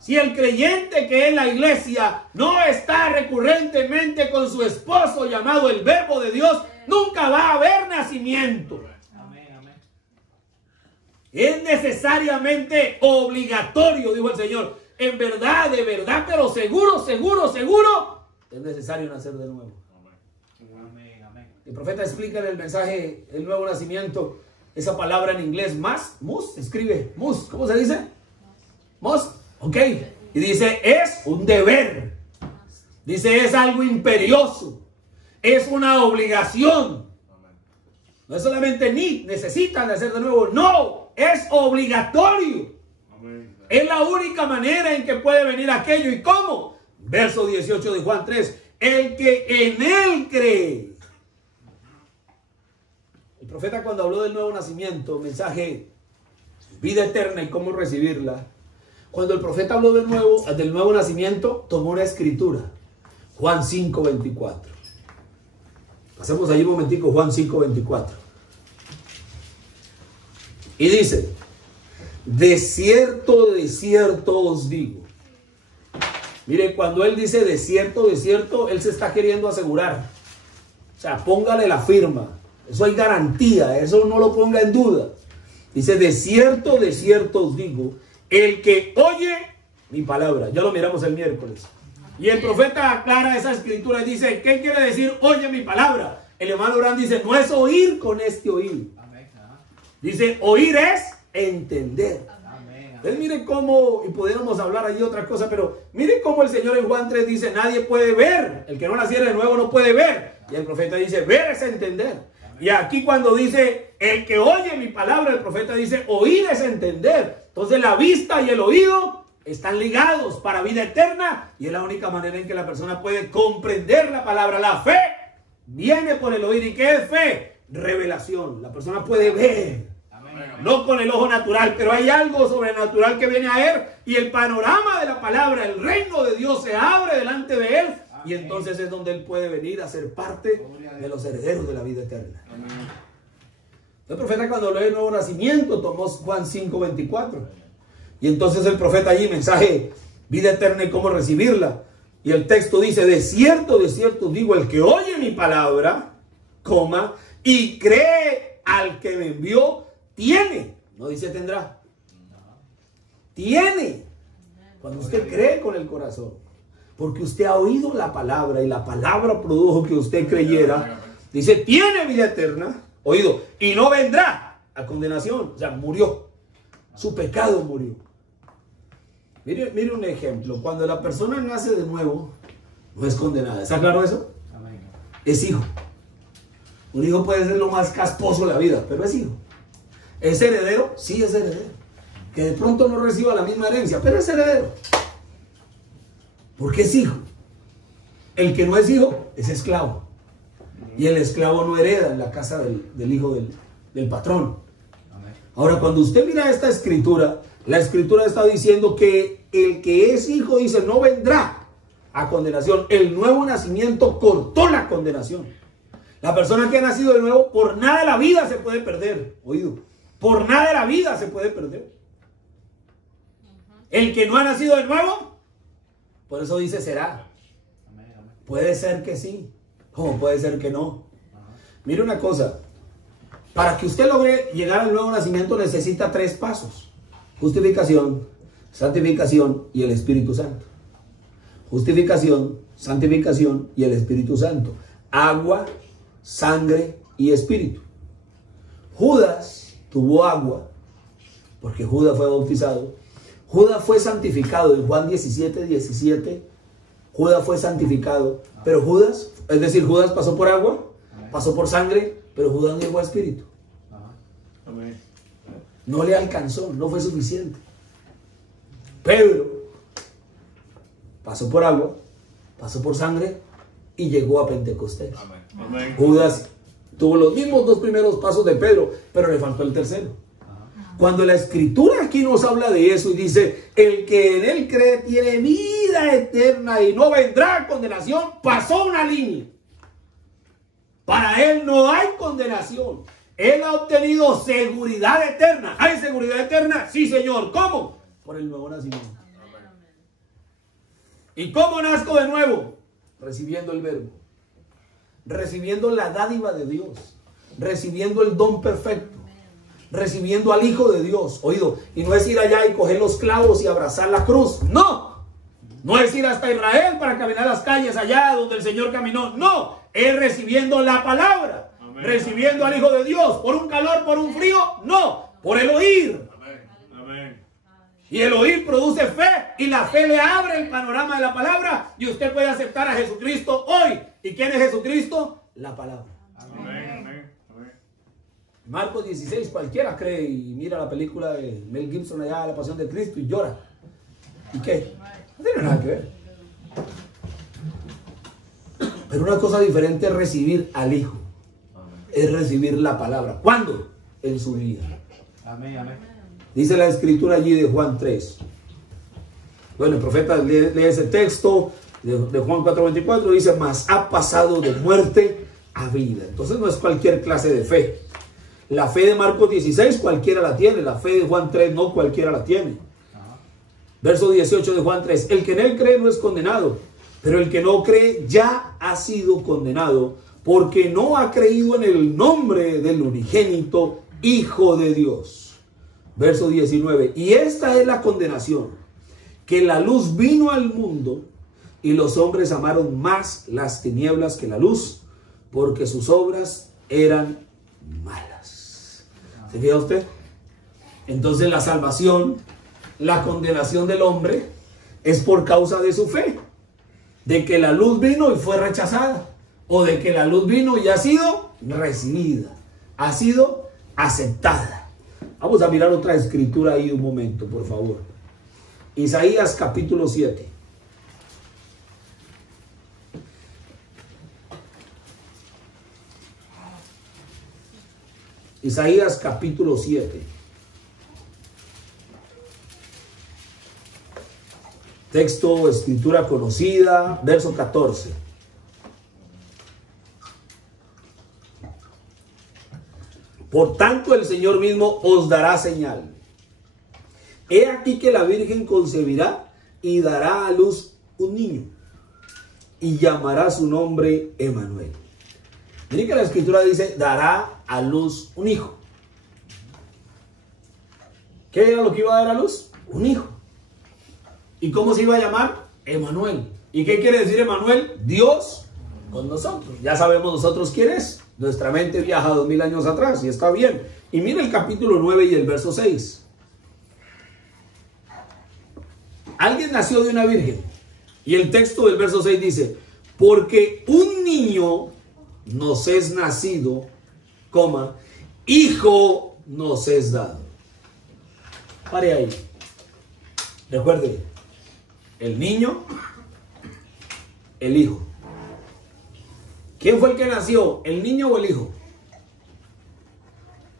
Si el creyente que es la iglesia no está recurrentemente con su esposo llamado el Verbo de Dios, nunca va a haber nacimiento. Amén, amén. Es necesariamente obligatorio, dijo el Señor. En verdad, de verdad, pero seguro, seguro, seguro, es necesario nacer de nuevo. Amén, amén. El profeta explica en el mensaje el nuevo nacimiento, esa palabra en inglés, mus, escribe mus, ¿cómo se dice? Mus, ok. Y Y dice, es un deber. Dice, es algo imperioso. Es una obligación. No es solamente necesitan de hacer de nuevo. No, es obligatorio. Es la única manera en que puede venir aquello. ¿Y cómo? Verso 18 de Juan 3. El que en él cree. El profeta, cuando habló del nuevo nacimiento, mensaje, vida eterna y cómo recibirla. Cuando el profeta habló del nuevo nacimiento, tomó una escritura. Juan 5:24. Hacemos ahí un momentico, Juan 5:24. Y dice, de cierto os digo. Mire, cuando él dice de cierto, él se está queriendo asegurar. O sea, póngale la firma. Eso hay garantía, eso no lo ponga en duda. Dice, de cierto os digo, el que oye mi palabra. Ya lo miramos el miércoles. Y el profeta aclara esa escritura y dice, ¿qué quiere decir oye mi palabra? El hermano Abraham dice, no es oír con este oído. Dice, oír es entender. Entonces mire cómo, y pudiéramos hablar allí otra cosa, pero mire cómo el Señor en Juan 3 dice, nadie puede ver. El que no naciera de nuevo no puede ver. Y el profeta dice, ver es entender. Y aquí cuando dice, el que oye mi palabra, el profeta dice, oír es entender. Entonces la vista y el oído están ligados para vida eterna. Y es la única manera en que la persona puede comprender la palabra. La fe viene por el oír. ¿Y qué es fe? Revelación. La persona puede ver. No con el ojo natural, pero hay algo sobrenatural que viene a él. Y el panorama de la palabra, el reino de Dios se abre delante de él. Y entonces es donde él puede venir a ser parte de los herederos de la vida eterna. El profeta, cuando habló del nuevo nacimiento, tomó Juan 5:24. Y entonces el profeta allí, mensaje, vida eterna y cómo recibirla. Y el texto dice, de cierto digo, el que oye mi palabra, coma, y cree al que me envió, tiene. No dice tendrá. Tiene. Cuando usted cree con el corazón. Porque usted ha oído la palabra y la palabra produjo que usted creyera. Dice, tiene vida eterna, oído, y no vendrá a condenación. O sea, murió. Su pecado murió. Mire un ejemplo. Cuando la persona nace de nuevo, no es condenada. ¿Está claro eso? Es hijo. Un hijo puede ser lo más casposo de la vida, pero es hijo. ¿Es heredero? Sí, es heredero. Que de pronto no reciba la misma herencia, pero es heredero. Porque es hijo. El que no es hijo es esclavo. Y el esclavo no hereda en la casa del hijo del patrón. Ahora, cuando usted mira esta escritura, la escritura está diciendo que el que es hijo, dice, no vendrá a condenación. El nuevo nacimiento cortó la condenación. La persona que ha nacido de nuevo, por nada de la vida se puede perder. Oído. Por nada de la vida se puede perder. El que no ha nacido de nuevo, por eso dice será. Puede ser que sí, como puede ser que no. Mire una cosa. Para que usted logre llegar al nuevo nacimiento necesita 3 pasos. Justificación, santificación y el Espíritu Santo. Justificación, santificación y el Espíritu Santo. Agua, sangre y espíritu. Judas tuvo agua porque Judas fue bautizado. Judas fue santificado en Juan 17:17. Judas fue santificado, pero Judas, es decir, Judas pasó por agua, pasó por sangre, pero Judas no llegó a espíritu. No le alcanzó, no fue suficiente. Pedro pasó por agua, pasó por sangre y llegó a Pentecostés. Judas tuvo los mismos 2 primeros pasos de Pedro, pero le faltó el tercero. Cuando la escritura aquí nos habla de eso y dice, el que en él cree tiene vida eterna y no vendrá a condenación, pasó una línea. Para él no hay condenación. Él ha obtenido seguridad eterna. ¿Hay seguridad eterna? Sí, Señor. ¿Cómo? Por el nuevo nacimiento. ¿Y cómo nazco de nuevo? Recibiendo el verbo. Recibiendo la dádiva de Dios. Recibiendo el don perfecto. Recibiendo al Hijo de Dios. Oído, y no es ir allá y coger los clavos y abrazar la cruz. No. No es ir hasta Israel para caminar las calles allá donde el Señor caminó. No. Es recibiendo la palabra. Amén. Recibiendo al Hijo de Dios. ¿Por un calor, por un frío? No. Por el oír. Amén. Amén. Y el oír produce fe. Y la fe le abre el panorama de la palabra y usted puede aceptar a Jesucristo hoy. ¿Y quién es Jesucristo? La palabra. Amén. Marcos 16, cualquiera cree y mira la película de Mel Gibson allá, La Pasión de Cristo, y llora. ¿Y qué? No tiene nada que ver. Pero una cosa diferente es recibir al Hijo. Es recibir la palabra. ¿Cuándo? En su vida. Amén, amén. Dice la escritura allí de Juan 3. Bueno, el profeta lee ese texto de Juan 4:24, dice, mas ha pasado de muerte a vida. Entonces no es cualquier clase de fe. La fe de Marcos 16 cualquiera la tiene, la fe de Juan 3 no cualquiera la tiene. Verso 18 de Juan 3, el que en él cree no es condenado, pero el que no cree ya ha sido condenado, porque no ha creído en el nombre del unigénito Hijo de Dios. Verso 19, y esta es la condenación, que la luz vino al mundo y los hombres amaron más las tinieblas que la luz, porque sus obras eran malas. ¿Se fija usted? Entonces la salvación, la condenación del hombre es por causa de su fe, de que la luz vino y fue rechazada, o de que la luz vino y ha sido recibida, ha sido aceptada. Vamos a mirar otra escritura ahí un momento, por favor. Isaías capítulo 7. Isaías capítulo 7. Texto, escritura conocida, verso 14. Por tanto, el Señor mismo os dará señal. He aquí que la Virgen concebirá y dará a luz un niño, y llamará su nombre Emmanuel. Miren que la escritura dice, dará a luz un hijo. ¿Qué era lo que iba a dar a luz? Un hijo. ¿Y cómo se iba a llamar? Emmanuel. ¿Y qué quiere decir Emmanuel? Dios con nosotros. Ya sabemos nosotros quién es. Nuestra mente viaja 2000 años atrás y está bien. Y mira el capítulo 9 y el verso 6. Alguien nació de una virgen. Y el texto del verso 6 dice, porque un niño nos es nacido, coma, hijo nos es dado. Pare ahí. Recuerde, el niño, el hijo. ¿Quién fue el que nació? ¿El niño o el hijo?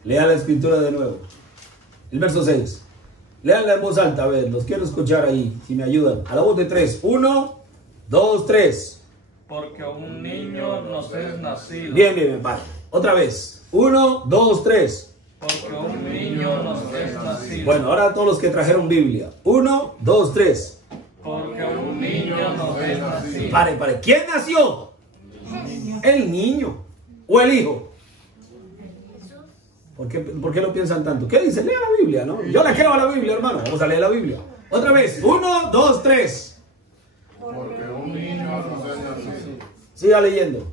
Lea la escritura de nuevo. El verso 6. Léanla en voz alta, a ver, los quiero escuchar ahí, si me ayudan. A la voz de 3. 1, 2, 3. Porque un niño nos es nacido. Bien, bien, padre. Otra vez. 1, 2, 3. Porque un niño nos es nacido. Bueno, ahora todos los que trajeron Biblia. 1, 2, 3. Porque un niño nos es nacido. Pare. ¿Quién nació? El niño o el hijo. ¿Por qué lo piensan tanto? ¿Qué dice? Lea la Biblia, ¿no? Yo la creo a la Biblia, hermano. Vamos a leer la Biblia. Otra vez. 1, 2, 3. Porque un niño nos es nacido. Siga leyendo.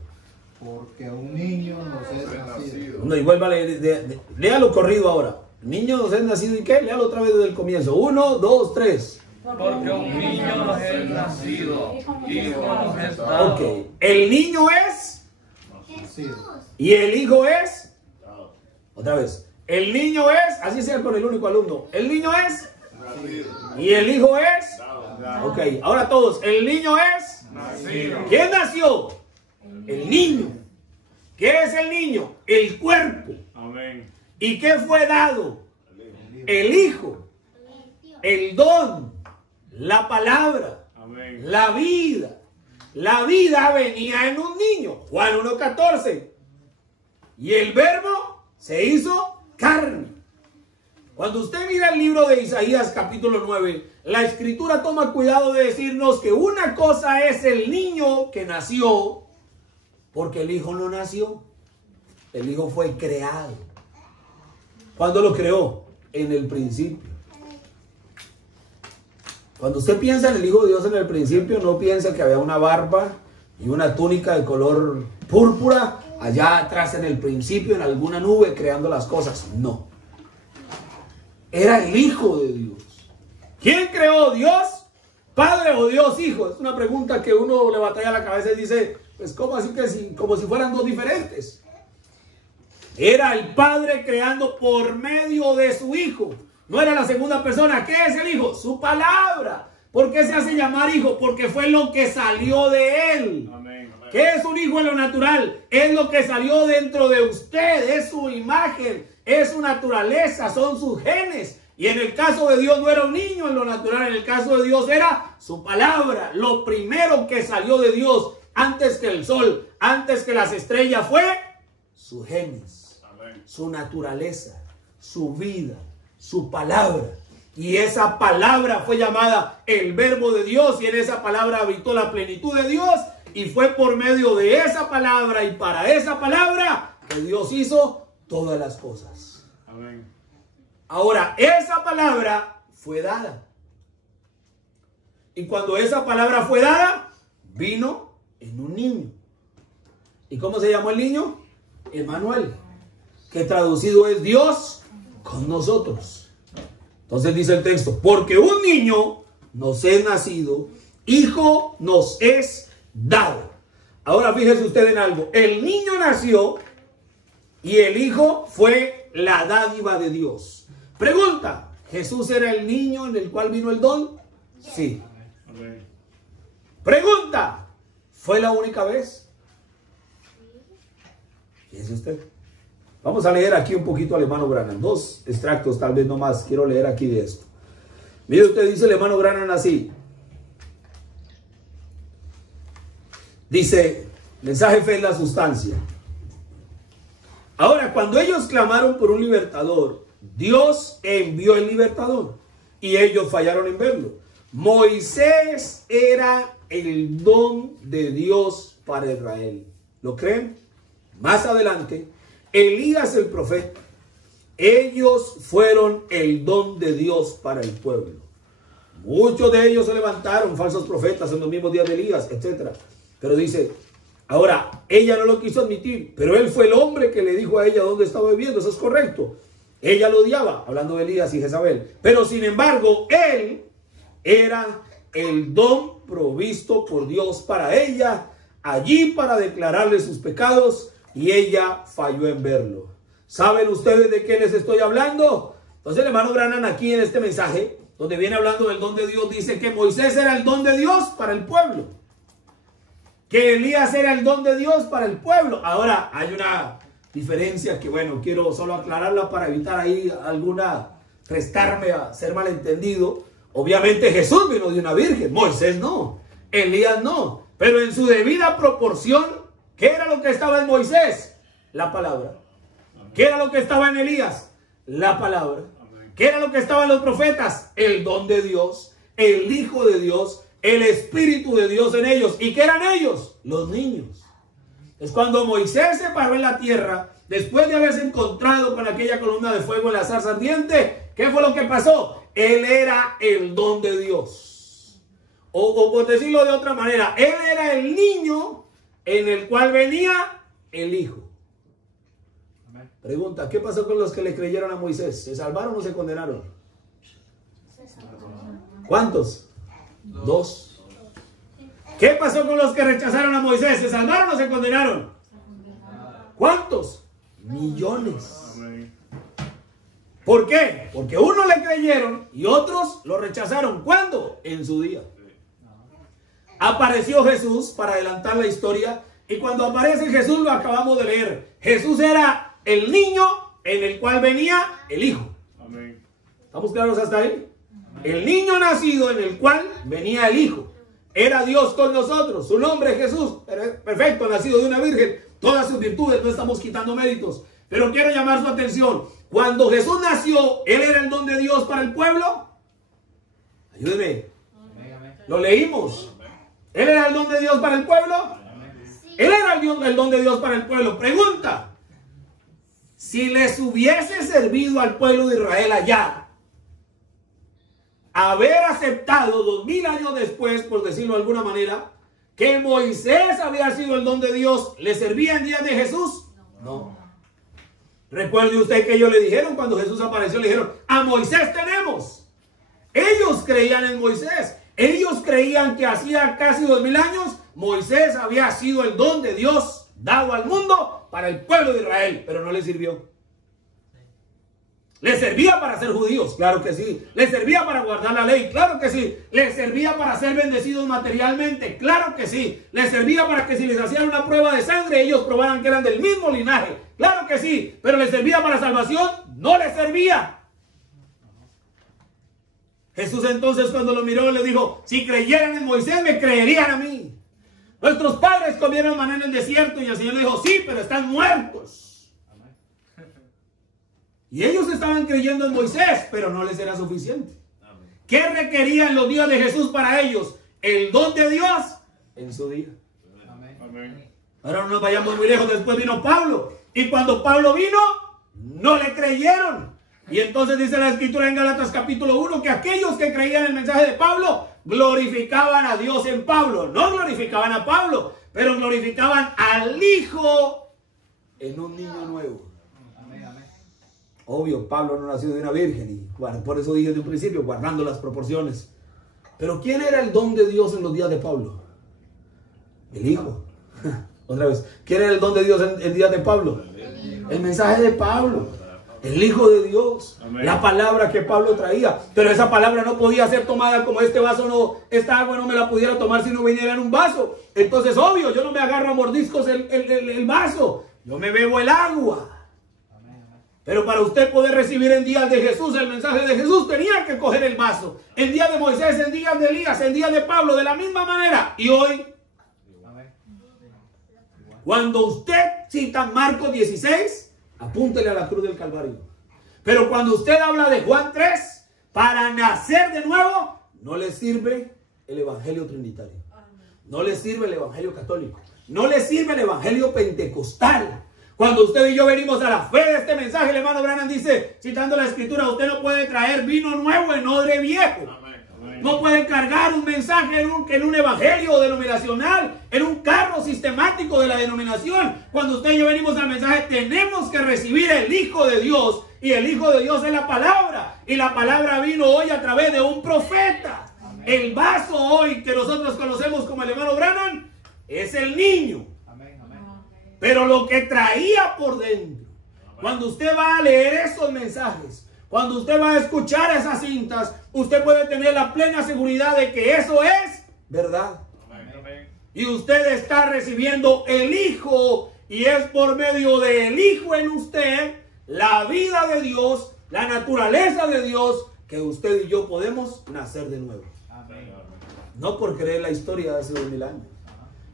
Porque un niño nos es nacido. No, y vuelva a leer. Léalo corrido ahora. Niño nos es nacido y qué? Léalo otra vez desde el comienzo. 1, 2, 3. Porque un niño nos es nacido. Hijo nos es dado. Ok. El niño es. Nacido. Y el hijo es. Otra vez. El niño es. Así sea con el único alumno. El niño es. Y el hijo es. Ok. Ahora todos. El niño es. Nacido. ¿Quién nació? El niño. ¿Qué es el niño? El cuerpo. Amén. ¿Y qué fue dado? El hijo. El don. La palabra. Amén. La vida. La vida venía en un niño. Juan 1:14. Y el verbo se hizo carne. Cuando usted mira el libro de Isaías capítulo 9, la escritura toma cuidado de decirnos que una cosa es el niño que nació, porque el hijo no nació. El hijo fue creado. ¿Cuándo lo creó? En el principio. Cuando usted piensa en el Hijo de Dios en el principio, no piensa que había una barba y una túnica de color púrpura allá atrás en el principio, en alguna nube creando las cosas. No. Era el Hijo de Dios. ¿Quién creó? Dios. Padre o Dios Hijo? Es una pregunta que uno le batalla a la cabeza y dice, pues ¿cómo así que como si fueran dos diferentes? Era el Padre creando por medio de su Hijo. No era la segunda persona. ¿Qué es el Hijo? Su palabra. ¿Por qué se hace llamar Hijo? Porque fue lo que salió de Él. Amén. ¿Qué es un hijo en lo natural? Es lo que salió dentro de usted. Es su imagen. Es su naturaleza. Son sus genes. Y en el caso de Dios no era un niño en lo natural. En el caso de Dios era su palabra. Lo primero que salió de Dios antes que el sol, antes que las estrellas, fue sus genes. Amén. Su naturaleza, su vida, su palabra. Y esa palabra fue llamada el verbo de Dios, y en esa palabra habitó la plenitud de Dios, y fue por medio de esa palabra y para esa palabra que Dios hizo todas las cosas. Amén. Ahora, esa palabra fue dada. Y cuando esa palabra fue dada, vino en un niño. ¿Y cómo se llamó el niño? Emmanuel, que traducido es Dios con nosotros. Entonces dice el texto, porque un niño nos es nacido, hijo nos es dado. Ahora fíjese usted en algo. El niño nació y el hijo fue la dádiva de Dios. Pregunta, ¿Jesús era el niño en el cual vino el don? Sí. Amén. Pregunta, ¿fue la única vez? Fíjese usted. Vamos a leer aquí un poquito al hermano Branham. 2 extractos, tal vez no más. Quiero leer aquí de esto. Mire usted, dice el hermano Branham así. Dice, mensaje fe es la sustancia. Ahora, cuando ellos clamaron por un libertador, Dios envió el libertador y ellos fallaron en verlo. Moisés era el don de Dios para Israel. ¿Lo creen? Más adelante, Elías el profeta. Ellos fueron el don de Dios para el pueblo. Muchos de ellos se levantaron, falsos profetas, en los mismos días de Elías, etc. Pero dice, ahora, ella no lo quiso admitir, pero él fue el hombre que le dijo a ella dónde estaba viviendo. Eso es correcto. Ella lo odiaba, hablando de Elías y Jezabel. Pero sin embargo, él era el don provisto por Dios para ella, allí para declararle sus pecados, y ella falló en verlo. ¿Saben ustedes de qué les estoy hablando? Entonces el hermano Branham aquí en este mensaje, donde viene hablando del don de Dios, dice que Moisés era el don de Dios para el pueblo. Que Elías era el don de Dios para el pueblo. Ahora hay una diferencia que, bueno, quiero solo aclararla para evitar ahí prestarme a ser malentendido. Obviamente Jesús vino de una virgen, Moisés no, Elías no. Pero en su debida proporción, ¿qué era lo que estaba en Moisés? La palabra. ¿Qué era lo que estaba en Elías? La palabra. ¿Qué era lo que estaba en los profetas? El don de Dios, el Hijo de Dios, el Espíritu de Dios en ellos. ¿Y qué eran ellos? Los niños. Es cuando Moisés se paró en la tierra, después de haberse encontrado con aquella columna de fuego en la zarza ardiente, ¿qué fue lo que pasó? Él era el don de Dios. O por decirlo de otra manera, él era el niño en el cual venía el Hijo. Pregunta, ¿qué pasó con los que le creyeron a Moisés? ¿Se salvaron o se condenaron? ¿Cuántos? 2. ¿Qué pasó con los que rechazaron a Moisés? ¿Se salvaron o se condenaron? ¿Cuántos? Millones. ¿Por qué? Porque unos le creyeron y otros lo rechazaron. ¿Cuándo? En su día. Apareció Jesús, para adelantar la historia, y cuando aparece Jesús lo acabamos de leer. Jesús era el niño en el cual venía el Hijo. Amén. ¿Estamos claros hasta ahí? El niño nacido en el cual venía el Hijo. Era Dios con nosotros. Su nombre es Jesús. Perfecto, nacido de una virgen. Todas sus virtudes, no estamos quitando méritos. Pero quiero llamar su atención. Cuando Jesús nació, ¿Él era el don de Dios para el pueblo? Ayúdeme. Lo leímos. ¿Él era el don de Dios para el pueblo? Él era el don de Dios para el pueblo. Pregunta. Si les hubiese servido al pueblo de Israel allá, haber aceptado 2000 años después, por decirlo de alguna manera, que Moisés había sido el don de Dios, ¿le servía en días de Jesús? No. Recuerde usted que ellos le dijeron, cuando Jesús apareció, le dijeron, a Moisés tenemos. Ellos creían en Moisés. Ellos creían sabían que hacía casi 2000 años Moisés había sido el don de Dios dado al mundo para el pueblo de Israel, pero no le sirvió. ¿Le servía para ser judíos? Claro que sí. ¿Le servía para guardar la ley? Claro que sí. ¿Le servía para ser bendecidos materialmente? Claro que sí. ¿Le servía para que si les hacían una prueba de sangre ellos probaran que eran del mismo linaje? Claro que sí. ¿Pero le servía para salvación? No le servía. Jesús entonces cuando lo miró le dijo, si creyeran en Moisés me creerían a mí. Nuestros padres comieron maná en el desierto y el Señor le dijo, sí, pero están muertos. Y ellos estaban creyendo en Moisés, pero no les era suficiente. ¿Qué requerían los días de Jesús para ellos? El don de Dios en su día. Ahora no nos vayamos muy lejos, después vino Pablo. Y cuando Pablo vino, no le creyeron. Y entonces dice la Escritura en Gálatas capítulo 1 que aquellos que creían el mensaje de Pablo glorificaban a Dios en Pablo. No glorificaban a Pablo, pero glorificaban al Hijo en un niño nuevo. Obvio, Pablo no nació de una virgen y por eso dije desde un principio, guardando las proporciones. Pero ¿quién era el don de Dios en los días de Pablo? El Hijo. Otra vez, ¿quién era el don de Dios en el día de Pablo? El mensaje de Pablo. El Hijo de Dios. Amén. La palabra que Pablo traía. Pero esa palabra no podía ser tomada como este vaso, no, esta agua no me la pudiera tomar si no viniera en un vaso. Entonces, obvio, yo no me agarro a mordiscos el vaso. Yo me bebo el agua. Pero para usted poder recibir en días de Jesús el mensaje de Jesús, tenía que coger el vaso. En días de Moisés, en días de Elías, en días de Pablo, de la misma manera. Y hoy, cuando usted cita Marcos 16, apúntele a la cruz del Calvario. Pero cuando usted habla de Juan 3, para nacer de nuevo, no le sirve el evangelio trinitario. No le sirve el evangelio católico. No le sirve el evangelio pentecostal. Cuando usted y yo venimos a la fe de este mensaje, el hermano Branham dice, citando la Escritura, usted no puede traer vino nuevo en odre viejo. No puede cargar un mensaje en un evangelio denominacional, en un carro sistemático de la denominación. Cuando usted y yo venimos al mensaje, tenemos que recibir el Hijo de Dios. Y el Hijo de Dios es la palabra. Y la palabra vino hoy a través de un profeta. Amén. El vaso hoy que nosotros conocemos como el hermano Branham es el niño. Amén, amén. Pero lo que traía por dentro, amén, cuando usted va a leer esos mensajes, cuando usted va a escuchar esas cintas, usted puede tener la plena seguridad de que eso es verdad. Amén. Y usted está recibiendo el Hijo, y es por medio del Hijo en usted, la vida de Dios, la naturaleza de Dios, que usted y yo podemos nacer de nuevo. Amén. No por creer la historia de hace 2000 años.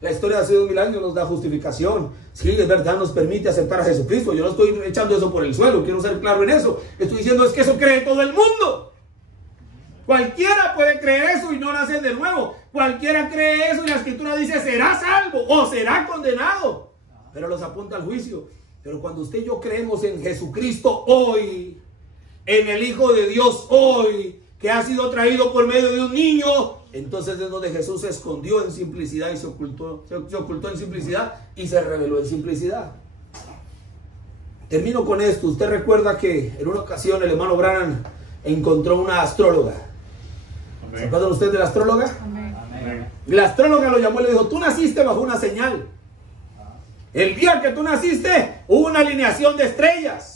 La historia de hace 2000 años nos da justificación. Sí, es verdad, nos permite aceptar a Jesucristo. Yo no estoy echando eso por el suelo, quiero ser claro en eso. Estoy diciendo es que eso cree todo el mundo. Cualquiera puede creer eso y no nacer de nuevo. Cualquiera cree eso y la Escritura dice será salvo o será condenado. Pero los apunta al juicio. Pero cuando usted y yo creemos en Jesucristo hoy, en el Hijo de Dios hoy, que ha sido traído por medio de un niño, entonces es donde Jesús se escondió en simplicidad y se ocultó en simplicidad y se reveló en simplicidad. Termino con esto. Usted recuerda que en una ocasión el hermano Branham encontró una astróloga. Amén. ¿Se acuerdan ustedes de la astróloga? Amén. La astróloga lo llamó y le dijo, tú naciste bajo una señal. El día que tú naciste hubo una alineación de estrellas.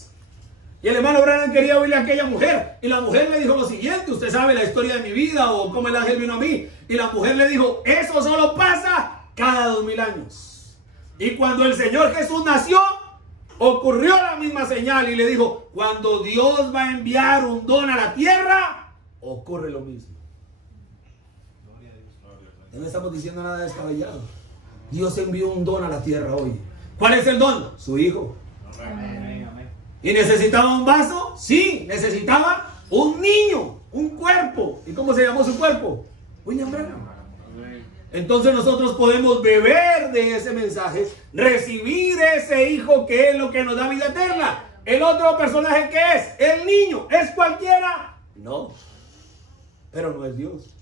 Y el hermano Branham quería oírle a aquella mujer. Y la mujer le dijo lo siguiente, usted sabe la historia de mi vida o cómo el ángel vino a mí. Y la mujer le dijo, eso solo pasa cada 2000 años. Y cuando el Señor Jesús nació, ocurrió la misma señal. Y le dijo, cuando Dios va a enviar un don a la tierra, ocurre lo mismo. No estamos diciendo nada descabellado. Dios envió un don a la tierra hoy. ¿Cuál es el don? Su Hijo. Amén. ¿Y necesitaba un vaso? Sí, necesitaba un niño, un cuerpo. ¿Y cómo se llamó su cuerpo? William Branham. Entonces nosotros podemos beber de ese mensaje, recibir ese Hijo que es lo que nos da vida eterna. ¿El otro personaje qué es? El niño. ¿Es cualquiera? No. Pero no es Dios.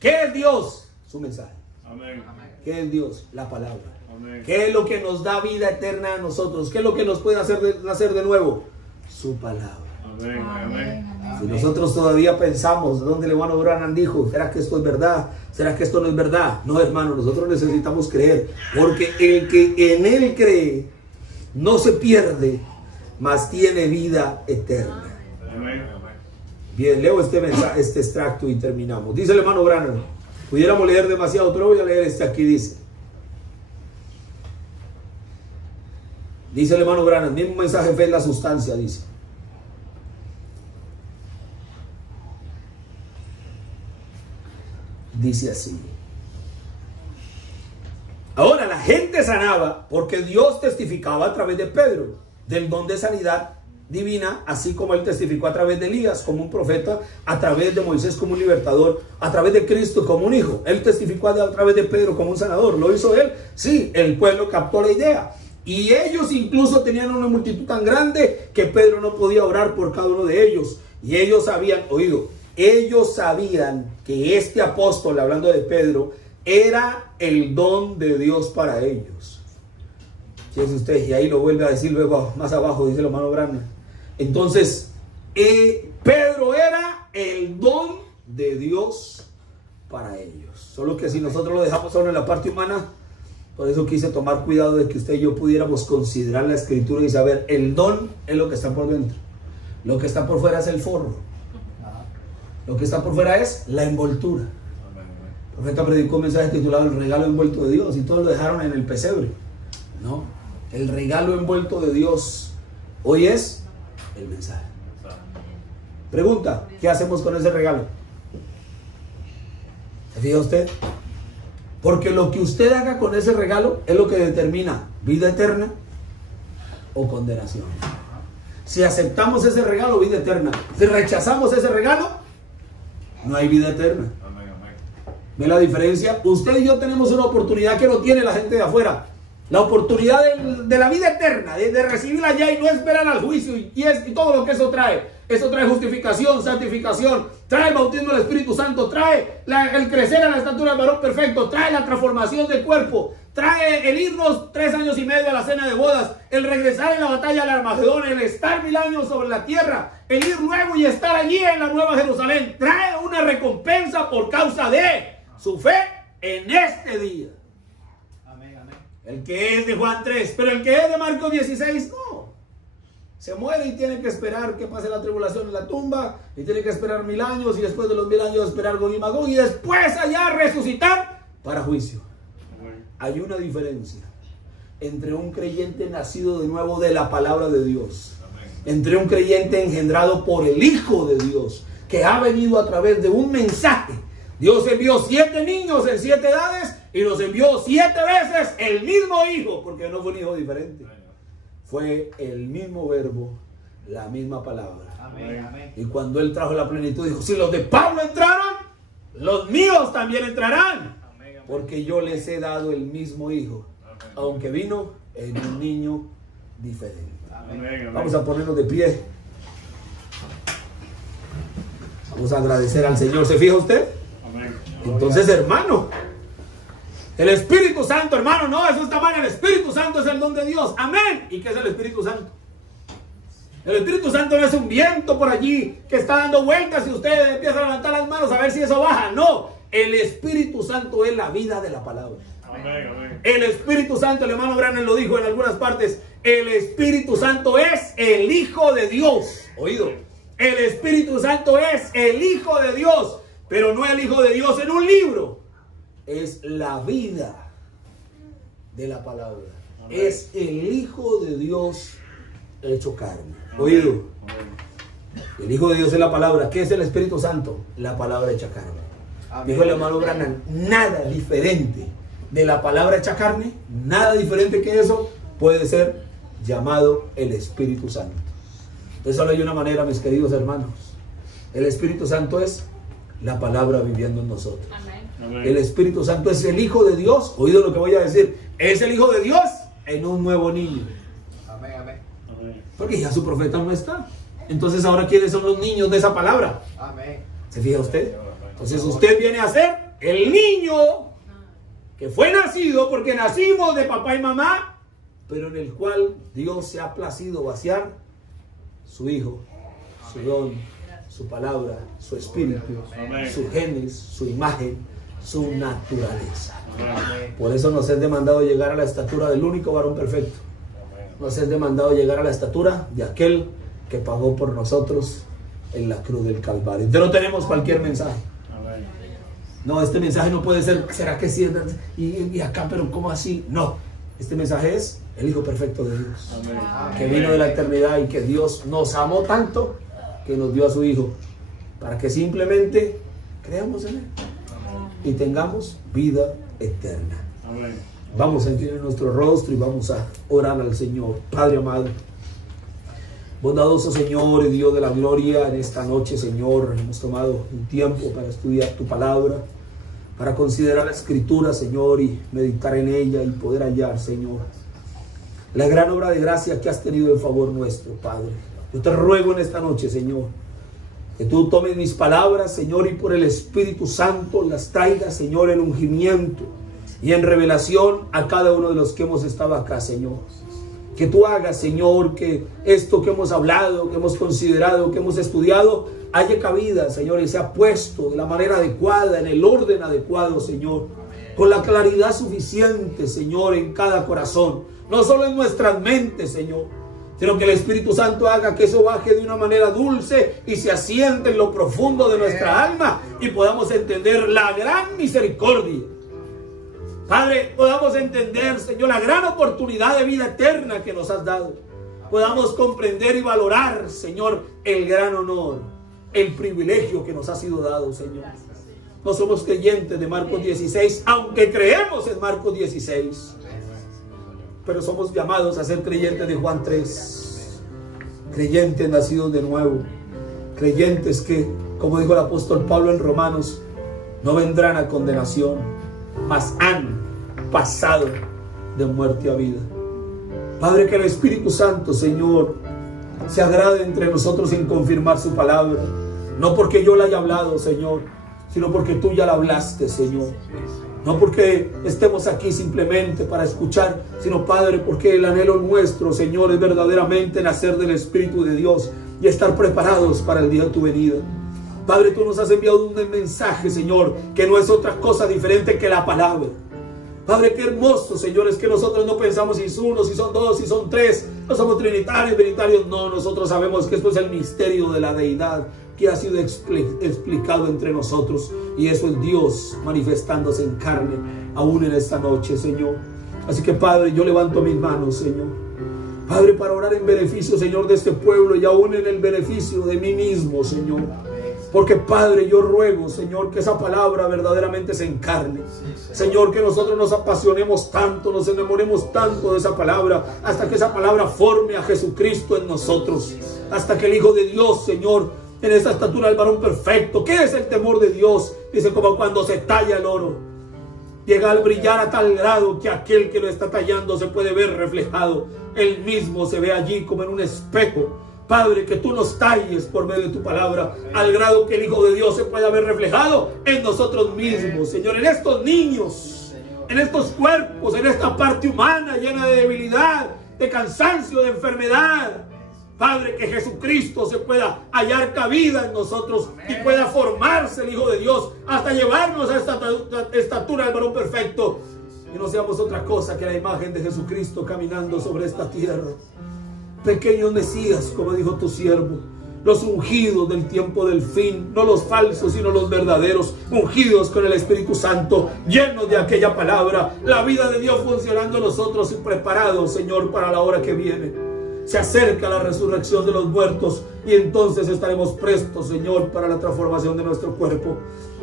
¿Qué es Dios? Su mensaje. Amén. ¿Qué es Dios? La palabra. Amén. ¿Qué es lo que nos da vida eterna a nosotros? ¿Qué es lo que nos puede hacer nacer de nuevo? Su palabra. Si nosotros todavía pensamos, ¿dónde el hermano Branham dijo? ¿Será que esto es verdad? ¿Será que esto no es verdad? No, hermano, nosotros necesitamos creer, porque el que en él cree no se pierde, mas tiene vida eterna. Bien, leo este extracto y terminamos. Dice el hermano Branham, pudiéramos leer demasiado, pero voy a leer este aquí, dice. Dice el hermano Branham, mismo mensaje, fe en la sustancia, dice. Dice así. Ahora la gente sanaba porque Dios testificaba a través de Pedro del don de sanidad divina, así como él testificó a través de Elías como un profeta, a través de Moisés como un libertador, a través de Cristo como un hijo. Él testificó a través de Pedro como un sanador. ¿Lo hizo él? Sí, el pueblo captó la idea. Y ellos incluso tenían una multitud tan grande que Pedro no podía orar por cada uno de ellos. Y ellos habían oído. Ellos sabían que este apóstol, hablando de Pedro, era el don de Dios para ellos. Fíjense usted, y ahí lo vuelve a decir luego más abajo, dice el hermano Branham. Entonces, Pedro era el don de Dios para ellos. Solo que si nosotros lo dejamos solo en la parte humana, por eso quise tomar cuidado de que usted y yo pudiéramos considerar la escritura y saber, el don es lo que está por dentro. Lo que está por fuera es el forro. Lo que está por fuera es la envoltura. El profeta predicó un mensaje titulado El regalo envuelto de Dios y todos lo dejaron en el pesebre. No, el regalo envuelto de Dios hoy es el mensaje. Pregunta, ¿qué hacemos con ese regalo? ¿Se fija usted? Porque lo que usted haga con ese regalo es lo que determina vida eterna o condenación. Si aceptamos ese regalo, vida eterna. Si rechazamos ese regalo, no hay vida eterna. ¿Ve la diferencia? Usted y yo tenemos una oportunidad que no tiene la gente de afuera. La oportunidad de la vida eterna, de recibirla ya y no esperar al juicio y todo lo que eso trae. Eso trae justificación, santificación, trae el bautismo del Espíritu Santo, trae el crecer a la estatura del varón perfecto, trae la transformación del cuerpo, trae el irnos 3 años y medio a la cena de bodas, el regresar en la batalla del Armagedón, el estar 1000 años sobre la tierra, el ir luego y estar allí en la Nueva Jerusalén. Trae una recompensa por causa de su fe en este día. Amén, amén. El que es de Juan 3, pero el que es de Marcos 16, no. Se muere y tiene que esperar que pase la tribulación en la tumba, y tiene que esperar 1000 años, y después de los 1000 años esperar Gog y Magog, y después allá resucitar para juicio. Hay una diferencia entre un creyente nacido de nuevo de la palabra de Dios, entre un creyente engendrado por el Hijo de Dios, que ha venido a través de un mensaje. Dios envió 7 niños en 7 edades y nos envió 7 veces el mismo Hijo, porque no fue un hijo diferente. Fue el mismo verbo, la misma palabra. Amén, amén. Y cuando Él trajo la plenitud, dijo, si los de Pablo entraron, los míos también entrarán. Porque yo les he dado el mismo Hijo, aunque vino en un niño diferente. Amén. Vamos a ponernos de pie. Vamos a agradecer al Señor. ¿Se fija usted? Entonces, hermano, el Espíritu Santo, hermano, no, eso está mal. El Espíritu Santo es el don de Dios. Amén. ¿Y qué es el Espíritu Santo? El Espíritu Santo no es un viento por allí que está dando vueltas y usted empieza a levantar las manos a ver si eso baja. No, el Espíritu Santo es la vida de la palabra. Amén. El Espíritu Santo, el hermano Branham lo dijo en algunas partes, el Espíritu Santo es el Hijo de Dios. Oído, el Espíritu Santo es el Hijo de Dios, pero no el Hijo de Dios en un libro. Es la vida de la palabra. Amén. Es el Hijo de Dios hecho carne. Oído, el Hijo de Dios es la palabra. ¿Qué es el Espíritu Santo? La palabra hecha carne. Amén. Dijo el hermano Branham, nada diferente de la palabra hecha carne, nada diferente que eso puede ser llamado el Espíritu Santo. Entonces solo hay una manera, mis queridos hermanos. El Espíritu Santo es la palabra viviendo en nosotros. Amén. El Espíritu Santo es el Hijo de Dios. Oído lo que voy a decir. Es el Hijo de Dios en un nuevo niño. Amén, amén. Porque ya su profeta no está. Entonces ahora ¿quiénes son los niños de esa palabra? Amén. ¿Se fija usted? Entonces usted viene a ser el niño que fue nacido porque nacimos de papá y mamá, pero en el cual Dios se ha placido vaciar su Hijo, su don, su palabra, su espíritu, su genes, su imagen, su naturaleza. Por eso nos es demandado llegar a la estatura del único varón perfecto. Nos es demandado llegar a la estatura de aquel que pagó por nosotros en la cruz del Calvario. Entonces no tenemos cualquier mensaje. No, este mensaje no puede ser, ¿será que sí? Y acá, pero ¿cómo así? No, este mensaje es el Hijo perfecto de Dios, que vino de la eternidad y que Dios nos amó tanto que nos dio a su Hijo para que simplemente creamos en Él y tengamos vida eterna. Vamos a inclinar nuestro rostro y vamos a orar al Señor. Padre amado, bondadoso Señor y Dios de la gloria, en esta noche, Señor, hemos tomado un tiempo para estudiar tu palabra, para considerar la Escritura, Señor, y meditar en ella y poder hallar, Señor, la gran obra de gracia que has tenido en favor nuestro, Padre. Yo te ruego en esta noche, Señor, que tú tomes mis palabras, Señor, y por el Espíritu Santo las traigas, Señor, en ungimiento y en revelación a cada uno de los que hemos estado acá, Señor. Que tú hagas, Señor, que esto que hemos hablado, que hemos considerado, que hemos estudiado, haya cabida, Señor, y sea puesto de la manera adecuada, en el orden adecuado, Señor, con la claridad suficiente, Señor, en cada corazón, no solo en nuestras mentes, Señor, sino que el Espíritu Santo haga que eso baje de una manera dulce y se asiente en lo profundo de nuestra alma y podamos entender la gran misericordia. Padre, podamos entender, Señor, la gran oportunidad de vida eterna que nos has dado. Podamos comprender y valorar, Señor, el gran honor, el privilegio que nos ha sido dado, Señor. No somos creyentes de Marcos 16, aunque creemos en Marcos 16. Pero somos llamados a ser creyentes de Juan 3. Creyentes nacidos de nuevo. Creyentes que, como dijo el apóstol Pablo en Romanos, no vendrán a condenación, mas han pasado de muerte a vida. Padre, que el Espíritu Santo, Señor, se agrade entre nosotros en confirmar su palabra. No porque yo la haya hablado, Señor, sino porque tú ya la hablaste, Señor. No porque estemos aquí simplemente para escuchar, sino, Padre, porque el anhelo nuestro, Señor, es verdaderamente nacer del Espíritu de Dios y estar preparados para el día de tu venida. Padre, tú nos has enviado un mensaje, Señor, que no es otra cosa diferente que la palabra. Padre, qué hermoso, Señor, es que nosotros no pensamos si son uno, si son dos, si son tres, no somos trinitarios, trinitarios, no, nosotros sabemos que esto es el misterio de la deidad que ha sido explicado entre nosotros, y eso es Dios manifestándose en carne, aún en esta noche, Señor. Así que, Padre, yo levanto mis manos, Señor, Padre, para orar en beneficio, Señor, de este pueblo y aún en el beneficio de mí mismo, Señor. Porque, Padre, yo ruego, Señor, que esa palabra verdaderamente se encarne. Señor, que nosotros nos apasionemos tanto, nos enamoremos tanto de esa palabra, hasta que esa palabra forme a Jesucristo en nosotros. Hasta que el Hijo de Dios, Señor, en esta estatura del varón perfecto, ¿qué es el temor de Dios? Dice, como cuando se talla el oro, llega al brillar a tal grado que aquel que lo está tallando se puede ver reflejado. Él mismo se ve allí como en un espejo. Padre, que tú nos talles por medio de tu palabra, al grado que el Hijo de Dios se pueda ver reflejado en nosotros mismos, Señor, en estos niños, en estos cuerpos, en esta parte humana llena de debilidad, de cansancio, de enfermedad. Padre, que Jesucristo se pueda hallar cabida en nosotros y pueda formarse el Hijo de Dios hasta llevarnos a esta estatura del varón perfecto, y no seamos otra cosa que la imagen de Jesucristo caminando sobre esta tierra. Pequeños Mesías, como dijo tu siervo, los ungidos del tiempo del fin, no los falsos, sino los verdaderos, ungidos con el Espíritu Santo, llenos de aquella palabra, la vida de Dios funcionando en nosotros y preparados, Señor, para la hora que viene. Se acerca la resurrección de los muertos y entonces estaremos prestos, Señor, para la transformación de nuestro cuerpo.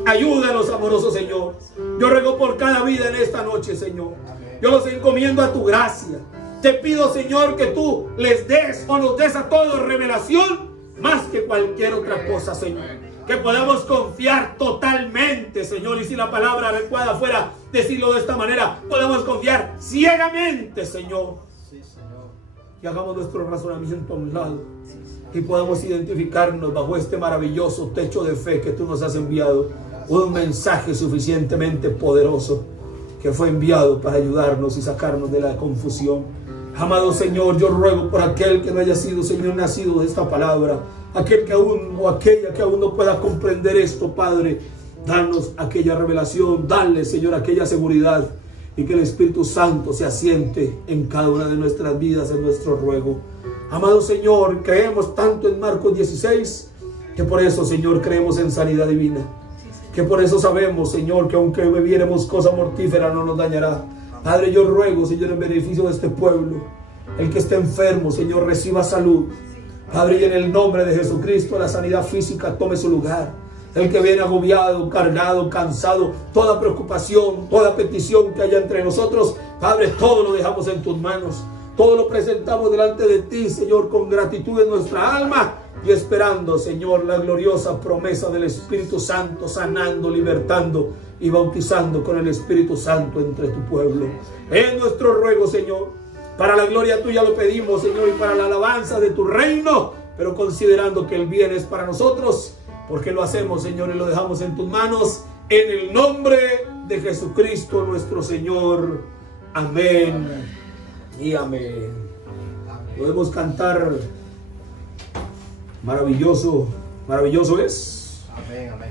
Ayúdanos, amoroso Señor. Yo ruego por cada vida en esta noche, Señor. Yo los encomiendo a tu gracia. Te pido, Señor, que tú les des o nos des a todos revelación más que cualquier otra cosa, Señor. Que podamos confiar totalmente, Señor. Y si la palabra adecuada fuera decirlo de esta manera, podamos confiar ciegamente, Señor. Y hagamos nuestro razonamiento a un lado y podamos identificarnos bajo este maravilloso techo de fe que tú nos has enviado. Un mensaje suficientemente poderoso que fue enviado para ayudarnos y sacarnos de la confusión. Amado Señor, yo ruego por aquel que no haya sido, Señor, nacido de esta palabra, aquel que aún o aquella que aún no pueda comprender esto, Padre, danos aquella revelación, dale, Señor, aquella seguridad, y que el Espíritu Santo se asiente en cada una de nuestras vidas, en nuestro ruego. Amado Señor, creemos tanto en Marcos 16, que por eso, Señor, creemos en sanidad divina. Que por eso sabemos, Señor, que aunque bebiéramos cosa mortífera no nos dañará. Padre, yo ruego, Señor, en beneficio de este pueblo, el que esté enfermo, Señor, reciba salud. Padre, y en el nombre de Jesucristo, la sanidad física tome su lugar. El que viene agobiado, cargado, cansado, toda preocupación, toda petición que haya entre nosotros, Padre, todo lo dejamos en tus manos. Todo lo presentamos delante de ti, Señor, con gratitud en nuestra alma y esperando, Señor, la gloriosa promesa del Espíritu Santo, sanando, libertando y bautizando con el Espíritu Santo entre tu pueblo. Es nuestro ruego, Señor. Para la gloria tuya lo pedimos, Señor, y para la alabanza de tu reino, pero considerando que el bien es para nosotros, porque lo hacemos, Señor, y lo dejamos en tus manos, en el nombre de Jesucristo nuestro Señor. Amén y amén. Podemos cantar. Maravilloso, maravilloso es. Amén, amén.